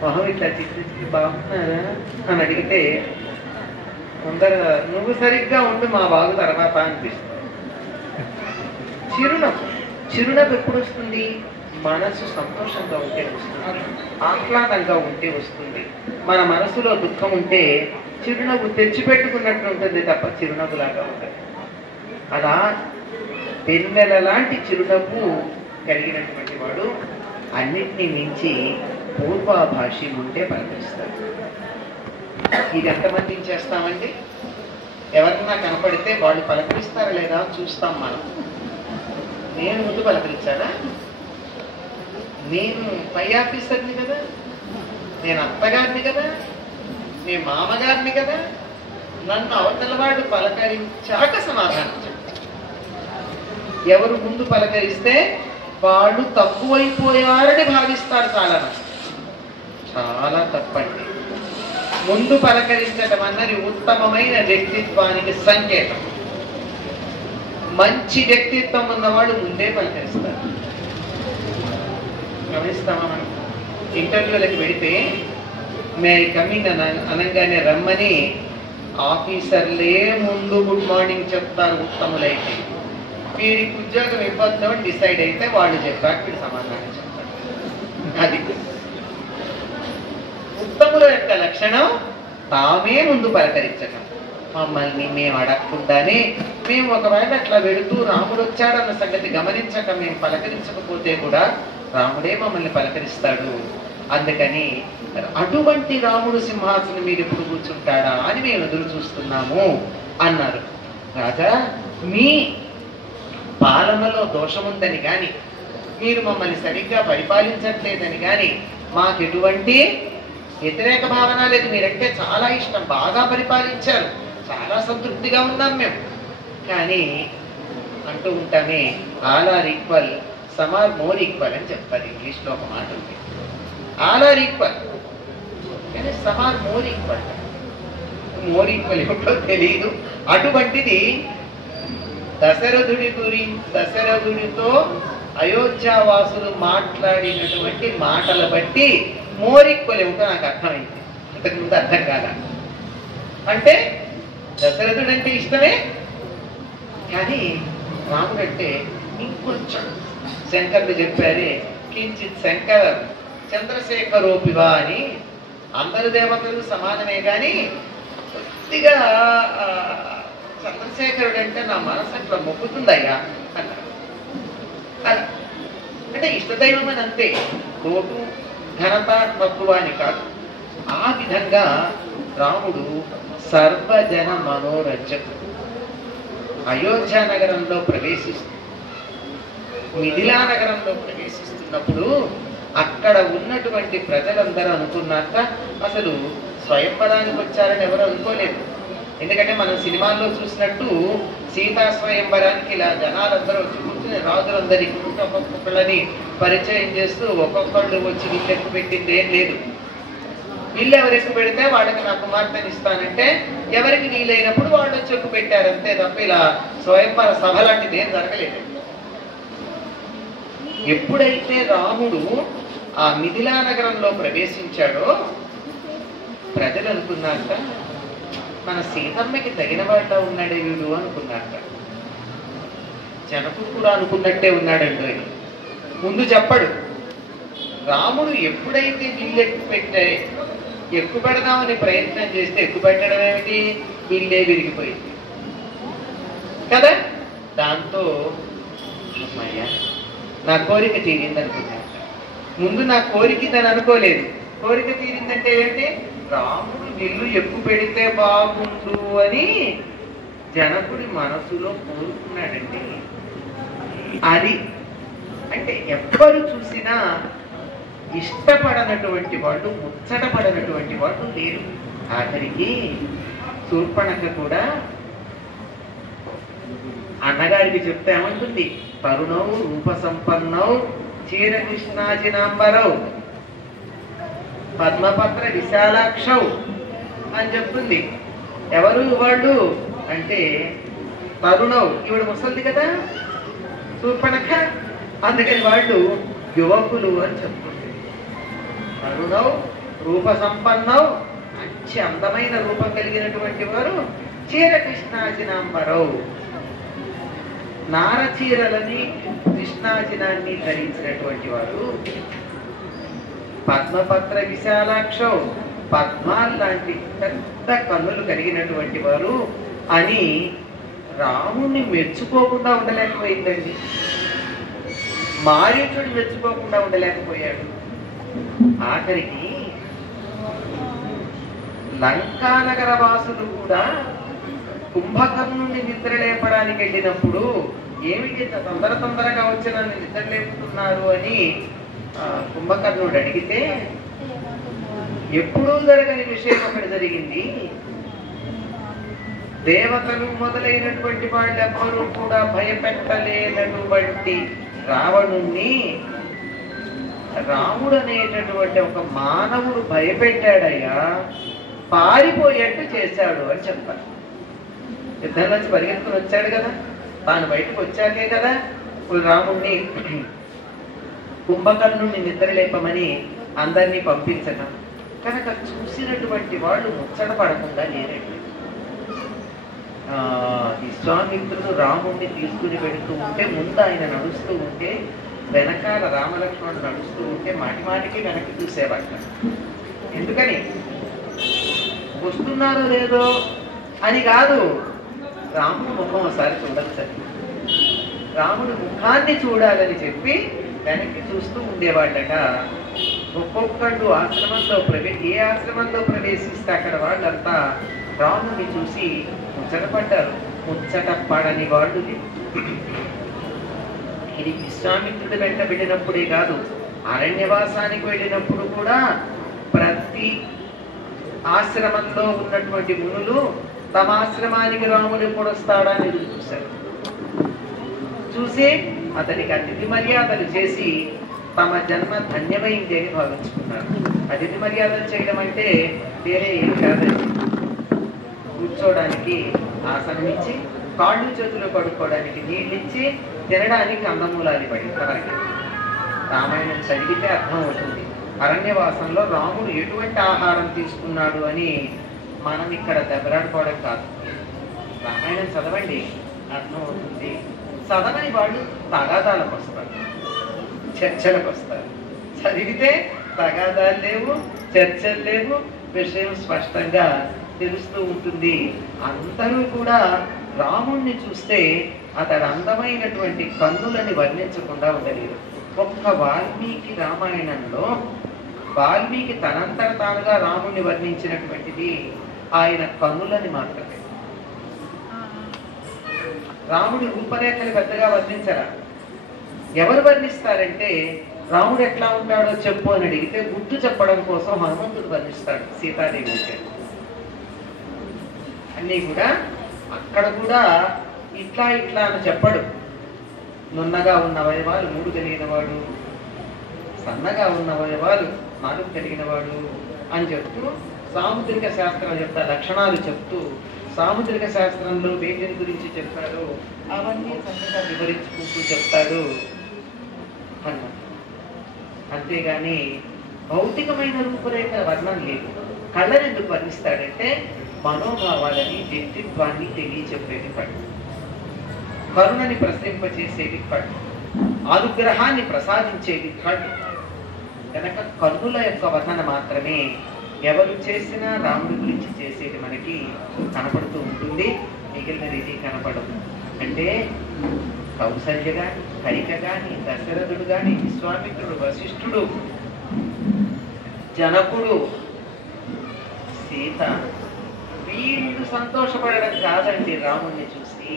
మొహం ఇట్లా చిత్రించి బాగున్నారా అని అడిగితే ముందర నువ్వు సరిగ్గా ఉండి మా బాగు తర్వాత అనిపిస్తుంది. చిరునవ్వు ఎప్పుడు వస్తుంది? మనసు సంతోషంగా ఉంటే వస్తుంది, ఆహ్లాదంగా ఉంటే వస్తుంది. మన మనసులో దుఃఖం ఉంటే చిరునవ్వు తెచ్చిపెట్టుకున్నట్టు ఉంటుంది తప్ప చిరునవ్వులాగా ఉంటుంది. అలా పెన్నెల లాంటి చిరునవ్వు కలిగినటువంటి వాడు అన్నిటినీ మించి పూర్వాభాషి ఉంటే పలకరిస్తాడు. ఇది ఎంతమందిని చేస్తామండి? ఎవరన్నా కనపడితే వాళ్ళు పలకరిస్తారా లేదా చూస్తాం మనం. నేను ముందు పలకరించానా? నేను పై ఆఫీసర్ని కదా, నేను అత్తగారిని కదా, నేను మామగారిని కదా, నన్ను అవతలవాడు పలకరించాక సమాధానం చెప్తాను. ఎవరు ముందు పలకరిస్తే వాళ్ళు తక్కువైపోయారని భావిస్తారు చాలా మంది. చాలా తప్పండి. ముందు పలకరించడం అన్నది ఉత్తమమైన వ్యక్తిత్వానికి సంకేతం. మంచి వ్యక్తిత్వం ఉన్నవాళ్ళు ముందే పలకరిస్తారు. గమనిస్తామా? మనం ఇంటర్వ్యూలకు వెళితే మే కమింగ్ అనగానే రమ్మని ఆఫీసర్లే ముందు గుడ్ మార్నింగ్ చెప్తారు ఉత్తములైతే. వీడికి ఉద్యోగం ఇవ్వద్దు డిసైడ్ అయితే వాళ్ళు చెప్పాక వీడు సమాధానం చెప్తారు. అది ఉత్తముల యొక్క లక్షణం. తామే ముందు పలకరించటం. మమ్మల్ని మేము అడగకుండానే మేము ఒకవేళ అట్లా వెళుతూ రాముడు వచ్చాడన్న సంగతి గమనించక మేము పలకరించకపోతే కూడా రాముడే మమ్మల్ని పలకరిస్తాడు. అందుకని అటువంటి రాముడు సింహాసనం మీద ఎప్పుడు కూర్చుంటాడా అని మేము ఎదురు చూస్తున్నాము అన్నారు. రాజా, మీ పాలనలో దోషముందని కానీ, మీరు మమ్మల్ని సరిగ్గా పరిపాలించట్లేదని కానీ మాకు ఎటువంటి వ్యతిరేక భావన లేదు. మీరంటే చాలా ఇష్టం, బాగా పరిపాలించారు, చాలా సంతృప్తిగా ఉన్నాం మేము. కానీ అంటూ ఉంటామే, all are equal, some are more equal అని చెప్తారు. ఇంగ్లీష్లో ఒక మాట ఉంది. ఆల్ ఆర్ ఈక్వల్ కానీ some are more equal. More equal ఏమిటో తెలియదు. అటువంటిది దశరథుడితో అయోధ్యావాసులు మాట్లాడినటువంటి మాటల బట్టి మోర్ ఈక్వల్ ఏమిటో నాకు అర్థమైంది. ఇంతకుముందు అర్థం కాదా? అంటే దశరథుడు అంటే ఇష్టమే, కానీ రాముడు అంటే ఇంకొంచెం. శంకరుడు చెప్పారే, కించిత్ శంకర చంద్రశేఖరోపివా అని. అందరు దేవతలు సమానమే కానీ కొద్దిగా చంద్రశేఖరుడు అంటే నా మనసు అట్లా మొక్కుతుందయ్యా అన్నారు. అలా అంటే ఇష్టదైవం అని అంతే, తోటు ఘనత తక్కువ అని కాదు. ఆ విధంగా రాముడు సర్వజన మనోరంజకుడు. అయోధ్య నగరంలో మిథిలా నగరంలో ప్రవేశిస్తున్నప్పుడు అక్కడ ఉన్నటువంటి ప్రజలందరూ అనుకున్నాక అసలు స్వయంవరానికి వచ్చారని ఎవరు అనుకోలేదు. ఎందుకంటే మనం సినిమాల్లో చూసినట్టు సీతా స్వయంవరానికి ఇలా జనాలందరూ వచ్చి కూర్చుని రాజులందరికీ ఒక్కొక్కళ్ళని పరిచయం చేస్తూ ఒక్కొక్కళ్ళు వచ్చి వీళ్ళెక్కు పెట్టింది ఏం లేదు. వీళ్ళు ఎవరెక్కు పెడితే వాళ్ళకి నా కుమార్తెని ఇస్తానంటే ఎవరికి వీలైనప్పుడు వాళ్ళు వచ్చి ఎక్కువ పెట్టారు అంతే తప్ప ఇలా స్వయంవర సభ లాంటిది ఏం జరగలేదు. ఎప్పుడైతే రాముడు ఆ మిథిలా నగరంలో ప్రవేశించాడో ప్రజలు అనుకున్నాక మన సీతమ్మకి తగిన వాట ఉన్నాడే వీడు అనుకున్నాక. జనకుడు కూడా అనుకున్నట్టే ఉన్నాడండి. ముందు చెప్పడు. రాముడు ఎప్పుడైతే వీళ్ళు ఎక్కువ పెడదామని ప్రయత్నం చేస్తే ఎక్కువ పెట్టడం ఏమిటి, వీళ్ళే విరిగిపోయింది కదా. దాంతో అమ్మయ్య నా కోరిక తీరింది అనుకున్నాను. ముందు నా కోరిక అని అనుకోలేదు, కోరిక తీరిందంటే ఏంటి? రాముడు విల్లు ఎక్కువ పెడితే బాగుండు అని జనకుడి మనసులో కోరుకున్నాడండి. అది అంటే ఎవ్వరు చూసినా ఇష్టపడనటువంటి వాళ్ళు, ముచ్చటపడనటువంటి వాళ్ళు లేరు. ఆఖరికి శూర్పణఖ కూడా అన్నగారికి చెప్తే ఏమంటుంది? తరుణౌ రూప సంపన్నౌ చీర కృష్ణాజినాంబరౌ పద్మపత్ర విశాలాక్షౌ అని చెప్తుంది. ఎవరు వాళ్ళు అంటే తరుణౌ, ఈవిడ ముసలిది కదా శూర్పణఖ, అందుకని వాళ్ళు యువకులు అని చెప్తుంది. తరుణౌ రూప సంపన్నౌ, మంచి అందమైన రూపం కలిగినటువంటి వారు, చీర కృష్ణాజినాంబరౌ, నారచీరలని కృష్ణాజినాన్ని ధరించినటువంటి వారు, పద్మపత్ర విశాలాక్షౌ, పద్మాల్ లాంటి పెద్ద కన్నులు కలిగినటువంటి వారు అని రాముణ్ణి మెచ్చుకోకుండా ఉండలేకపోయిందండి. మారీచుడు మెచ్చుకోకుండా ఉండలేకపోయాడు. ఆఖరికి లంకానగర వాసులు కూడా కుంభకర్ణుని నిద్ర లేపడానికి వెళ్ళినప్పుడు ఏమిటి తొందరగా వచ్చి నన్ను నిద్ర లేపుతున్నారు అని కుంభకర్ణుడు అడిగితే, ఎప్పుడూ జరగని విషయం ఒకటి జరిగింది. దేవతలు మొదలైనటువంటి వాళ్ళెవ్వరూ కూడా భయపెట్టలేనటువంటి రావణుణ్ణి రాముడు అనేటటువంటి ఒక మానవుడు భయపెట్టాడయ్యా, పారిపోయేట్టు చేశాడు అని చెప్తారు. యుద్ధం నుంచి పరిగెత్తుకుని వచ్చాడు కదా, తాను బయటకు వచ్చాకే కదా రాముణ్ణి కుంభకర్ణుణ్ణి నిద్రలేపమని అందరినీ పంపించటం. కనుక చూసినటువంటి వాళ్ళు ముచ్చట పడకుండా లేరండి. విశ్వామిత్రుడు రాముణ్ణి తీసుకుని వెళుతూ ఉంటే ముందు ఆయన నడుస్తూ ఉంటే వెనకాల రామలక్ష్మణుడు నడుస్తూ ఉంటే మాటికి వెనక్కి చూసేవాట. ఎందుకని? వస్తున్నారో లేదో అని కాదు, రాముడు ముఖం ఒకసారి చూడాలి సార్, రాముడు ముఖాన్ని చూడాలని చెప్పి వెనక్కి చూస్తూ ఉండేవాళ్ళట. ఒక్కొక్కళ్ళు ఆశ్రమంలో ఏ ఆశ్రమంలో ప్రవేశిస్తే అక్కడ వాళ్ళంతా రాముడిని చూసి ముచ్చటపడ్డారు. ముచ్చట పడని వాళ్ళు ఇది విశ్వామిత్రుడు వెంట వెళ్ళినప్పుడే కాదు, అరణ్యవాసానికి వెళ్ళినప్పుడు కూడా ప్రతి ఆశ్రమంలో ఉన్నటువంటి మునులు తమ ఆశ్రమానికి రాముడు ఎప్పుడు వస్తాడా అని ఎదురు చూశారు. చూసి అతనికి అతిథి మర్యాదలు చేసి తమ జన్మ ధన్యమైంది అని భావించుకున్నారు. అతిథి మర్యాదలు చేయడం అంటే వేరే ఏం కాదండి. కూర్చోడానికి ఆసనం ఇచ్చి, కాళ్ళు చేతులు పడుకోవడానికి నీళ్ళిచ్చి, తినడానికి కందమూలాలు పడి అలాగే రామాయణం చదివితే అర్థం అవుతుంది అరణ్యవాసంలో రాముడు ఎటువంటి ఆహారం తీసుకున్నాడు అని. మనం ఇక్కడ దెబ్బలాడుకోవడం కాదు, రామాయణం చదవండి అర్థం అవుతుంది. చదవని వాళ్ళు తగాదాలకు వస్తారు, చర్చలకు వస్తారు. చదివితే తగాదాలు లేవు, చర్చలు లేవు, విషయం స్పష్టంగా తెలుస్తూ ఉంటుంది. అందరూ కూడా రాముణ్ణి చూస్తే అతడు అందమైనటువంటి కన్నులని వర్ణించకుండా ఉండలేరు. ఒక్క వాల్మీకి రామాయణంలో వాల్మీకి తనంతట తానుగా రాముణ్ణి వర్ణించినటువంటిది ఆయన కన్నులని మాత్రమే. రాముడి రూపరేఖలు పెద్దగా వర్ణించరా. ఎవరు వర్ణిస్తారంటే రాముడు ఎట్లా ఉంటాడో చెప్పు అని అడిగితే గుర్తు చెప్పడం కోసం హనుమంతుడు వర్ణిస్తాడు సీతాదేవి ఉంటే. అన్నీ కూడా అక్కడ కూడా ఇట్లా అని చెప్పడు. నున్నగా ఉన్న అవయవాలు 3 కలిగినవాడు, సన్నగా ఉన్న అవయవాలు 4 కలిగినవాడు అని చెప్తూ సాముద్రిక శాస్త్రం చెప్తా లక్షణాలు చెప్తూ సాముద్రిక శాస్త్రంలో వేదిని గురించి చెప్తాడు. అవన్నీ చక్కగా వివరించుకుంటూ చెప్తాడు హనుమంతుడు. అంతేగాని భౌతికమైన రూపురేఖ వర్ణం లేదు. కళ్ళని ఎందుకు వర్ణిస్తాడంటే మనోభావాలని, వ్యక్తిత్వాన్ని తెలియచెప్పేది పడు, కరుణని ప్రసరింపచేసేది కళ్ళు, అనుగ్రహాన్ని ప్రసాదించేది కళ్ళు. కనుక కన్నుల యొక్క వర్ణన మాత్రమే ఎవరు చేసినా రాముడి గురించి చేసేది మనకి కనపడుతూ ఉంటుంది. మిగిలినది కనపడదు. అంటే కౌసల్య గాని, కైక గాని, దశరథుడు గాని, విశ్వామిత్రుడు, వశిష్ఠుడు జనకుడు, సీత వీళ్ళు సంతోషపడడం కాదండి. రాముణ్ణి చూసి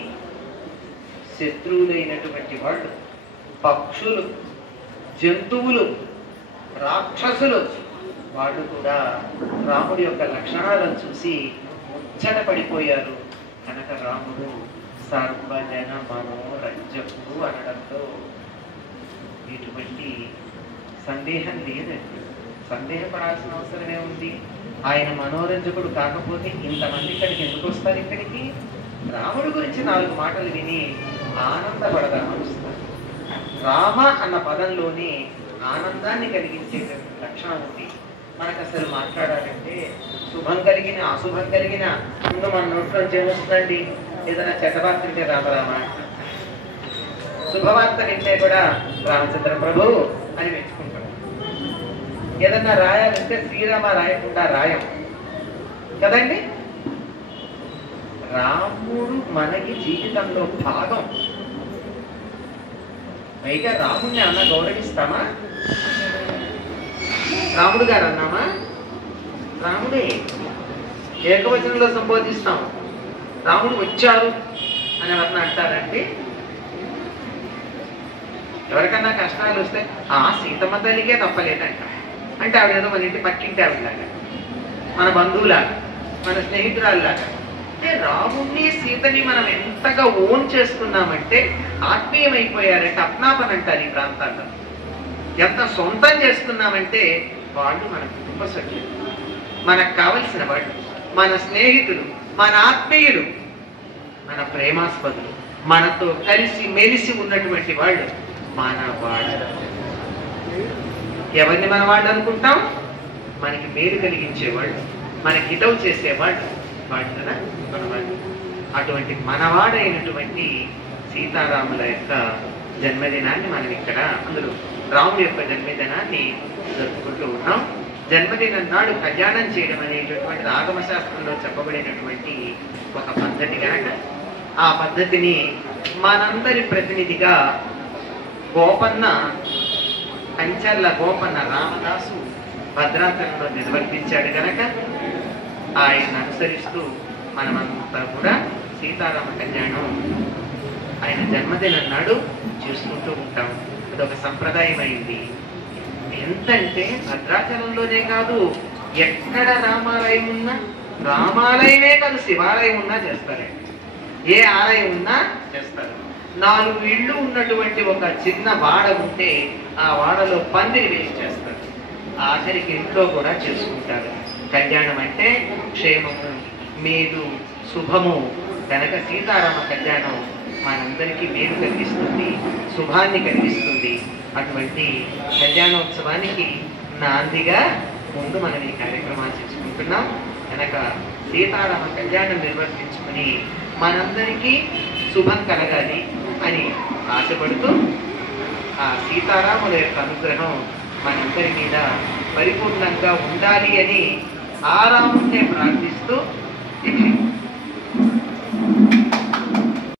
శత్రువులైనటువంటి వాళ్ళు, పక్షులు, జంతువులు, రాక్షసులు వాళ్ళు కూడా రాముడి యొక్క లక్షణాలను చూసి ముచ్చట పడిపోయారు. కనుక రాముడు సర్వజన మనోరంజకుడు అనడంలో ఎటువంటి సందేహం లేదండి. సందేహపడాల్సిన అవసరమే ఉంది. ఆయన మనోరంజకుడు కాకపోతే ఇంతమంది ఇక్కడికి ఎందుకు వస్తారు? ఇక్కడికి రాముడి గురించి 4 మాటలు విని ఆనందపడదామని వస్తారు. రామ అన్న పదంలోనే ఆనందాన్ని కలిగించేటటువంటి లక్షణం ఉంది. మనకు అసలు మాట్లాడాలంటే శుభం కలిగిన అశుభం కలిగిన ముందు మన నోట్లో చేస్తుందండి. ఏదైనా చెడ్డవార్త వింటే రామరామ, శుభవార్త వింటే కూడా రామచంద్ర ప్రభు అని మెచ్చుకుంటాం. ఏదన్నా రాయాలంటే శ్రీరామ రాయకుండా రాయం కదండి. రాముడు మనకి జీవితంలో భాగం. పైగా రాముడిని అన్న గౌరవిస్తామా? రాముడు గారు అన్నామా? రాముడే ఏకవచనంలో సంబోధిస్తాం. రాముడు వచ్చారు అని ఎవరన్నా అంటారంటే, ఎవరికన్నా కష్టాలు వస్తే సీతమ్మ తల్లికే తప్పలేదంట. అంటే ఆవిడ ఏదో మన ఇంటి పక్కింటి ఆవిడలాగా, మన బంధువులాగా, మన స్నేహితురాల్లాగా. అంటే రాముణ్ణి సీతని మనం ఎంతగా ఓన్ చేసుకున్నామంటే ఆత్మీయమైపోయారంటే అప్నాపన అంటారు ఈ ప్రాంతాల్లో. ఎంత సొంతం చేసుకున్నామంటే వాళ్ళు మన కుటుంబ సభ్యులు, మనకు కావలసిన వాళ్ళు, మన స్నేహితులు, మన ఆత్మీయులు, మన ప్రేమాస్పదులు, మనతో కలిసి మెలిసి ఉన్నటువంటి వాళ్ళు మన వాళ్ళు. ఎవరిని మన వాళ్ళు అనుకుంటాం? మనకి మేలు కలిగించేవాళ్ళు, మనకి హితవు చేసేవాళ్ళు, వాళ్ళు కదా మనవాళ్ళు. అటువంటి మనవాడైనటువంటి సీతారాముల యొక్క జన్మదినాన్ని మనం ఇక్కడ, అందులో రాముడి యొక్క జన్మదినాన్ని జరుపుకుంటూ ఉన్నాం. జన్మదినం నాడు కళ్యాణం చేయడం అనేటటువంటి ఆగమ శాస్త్రంలో చెప్పబడినటువంటి ఒక పద్ధతి కనుక ఆ పద్ధతిని మనందరి ప్రతినిధిగా గోపన్న, కంచర్ల గోపన్న రామదాసు భద్రాచలంలో నిర్వర్తించాడు కనుక ఆయన అనుసరిస్తూ మనమంతా కూడా సీతారామ కళ్యాణం ఆయన జన్మదినం నాడు చూసుకుంటూ ఉంటాం. అదొక సంప్రదాయం అయింది. ఎంతంటే భద్రాచలంలోనే కాదు, ఎక్కడ రామాలయం ఉన్నా, రామాలయమే కాదు శివాలయం ఉన్నా చేస్తారండి. ఏ ఆలయం ఉన్నా చేస్తారు. 4 ఇళ్ళు ఉన్నటువంటి ఒక చిన్న వాడ ఉంటే ఆ వాడలో పందిరి వేసి చేస్తారు. ఆఖరికి ఇంట్లో కూడా చేసుకుంటారు. కళ్యాణం అంటే క్షేమము, మేలు, శుభము కనుక సీతారామ కళ్యాణం మనందరికీ మేలు కలిగిస్తుంది, శుభాన్ని కలిగిస్తుంది. అటువంటి కళ్యాణోత్సవానికి నాందిగా ముందు మనం ఈ కార్యక్రమాలు చేసుకుంటున్నాం కనుక సీతారామ కళ్యాణం నిర్వర్తించుకుని మనందరికీ శుభం కలగాలి అని ఆశపడుతూ ఆ సీతారాముల యొక్క అనుగ్రహం మనందరి మీద పరిపూర్ణంగా ఉండాలి అని ఆ రాముడినే ప్రార్థిస్తూ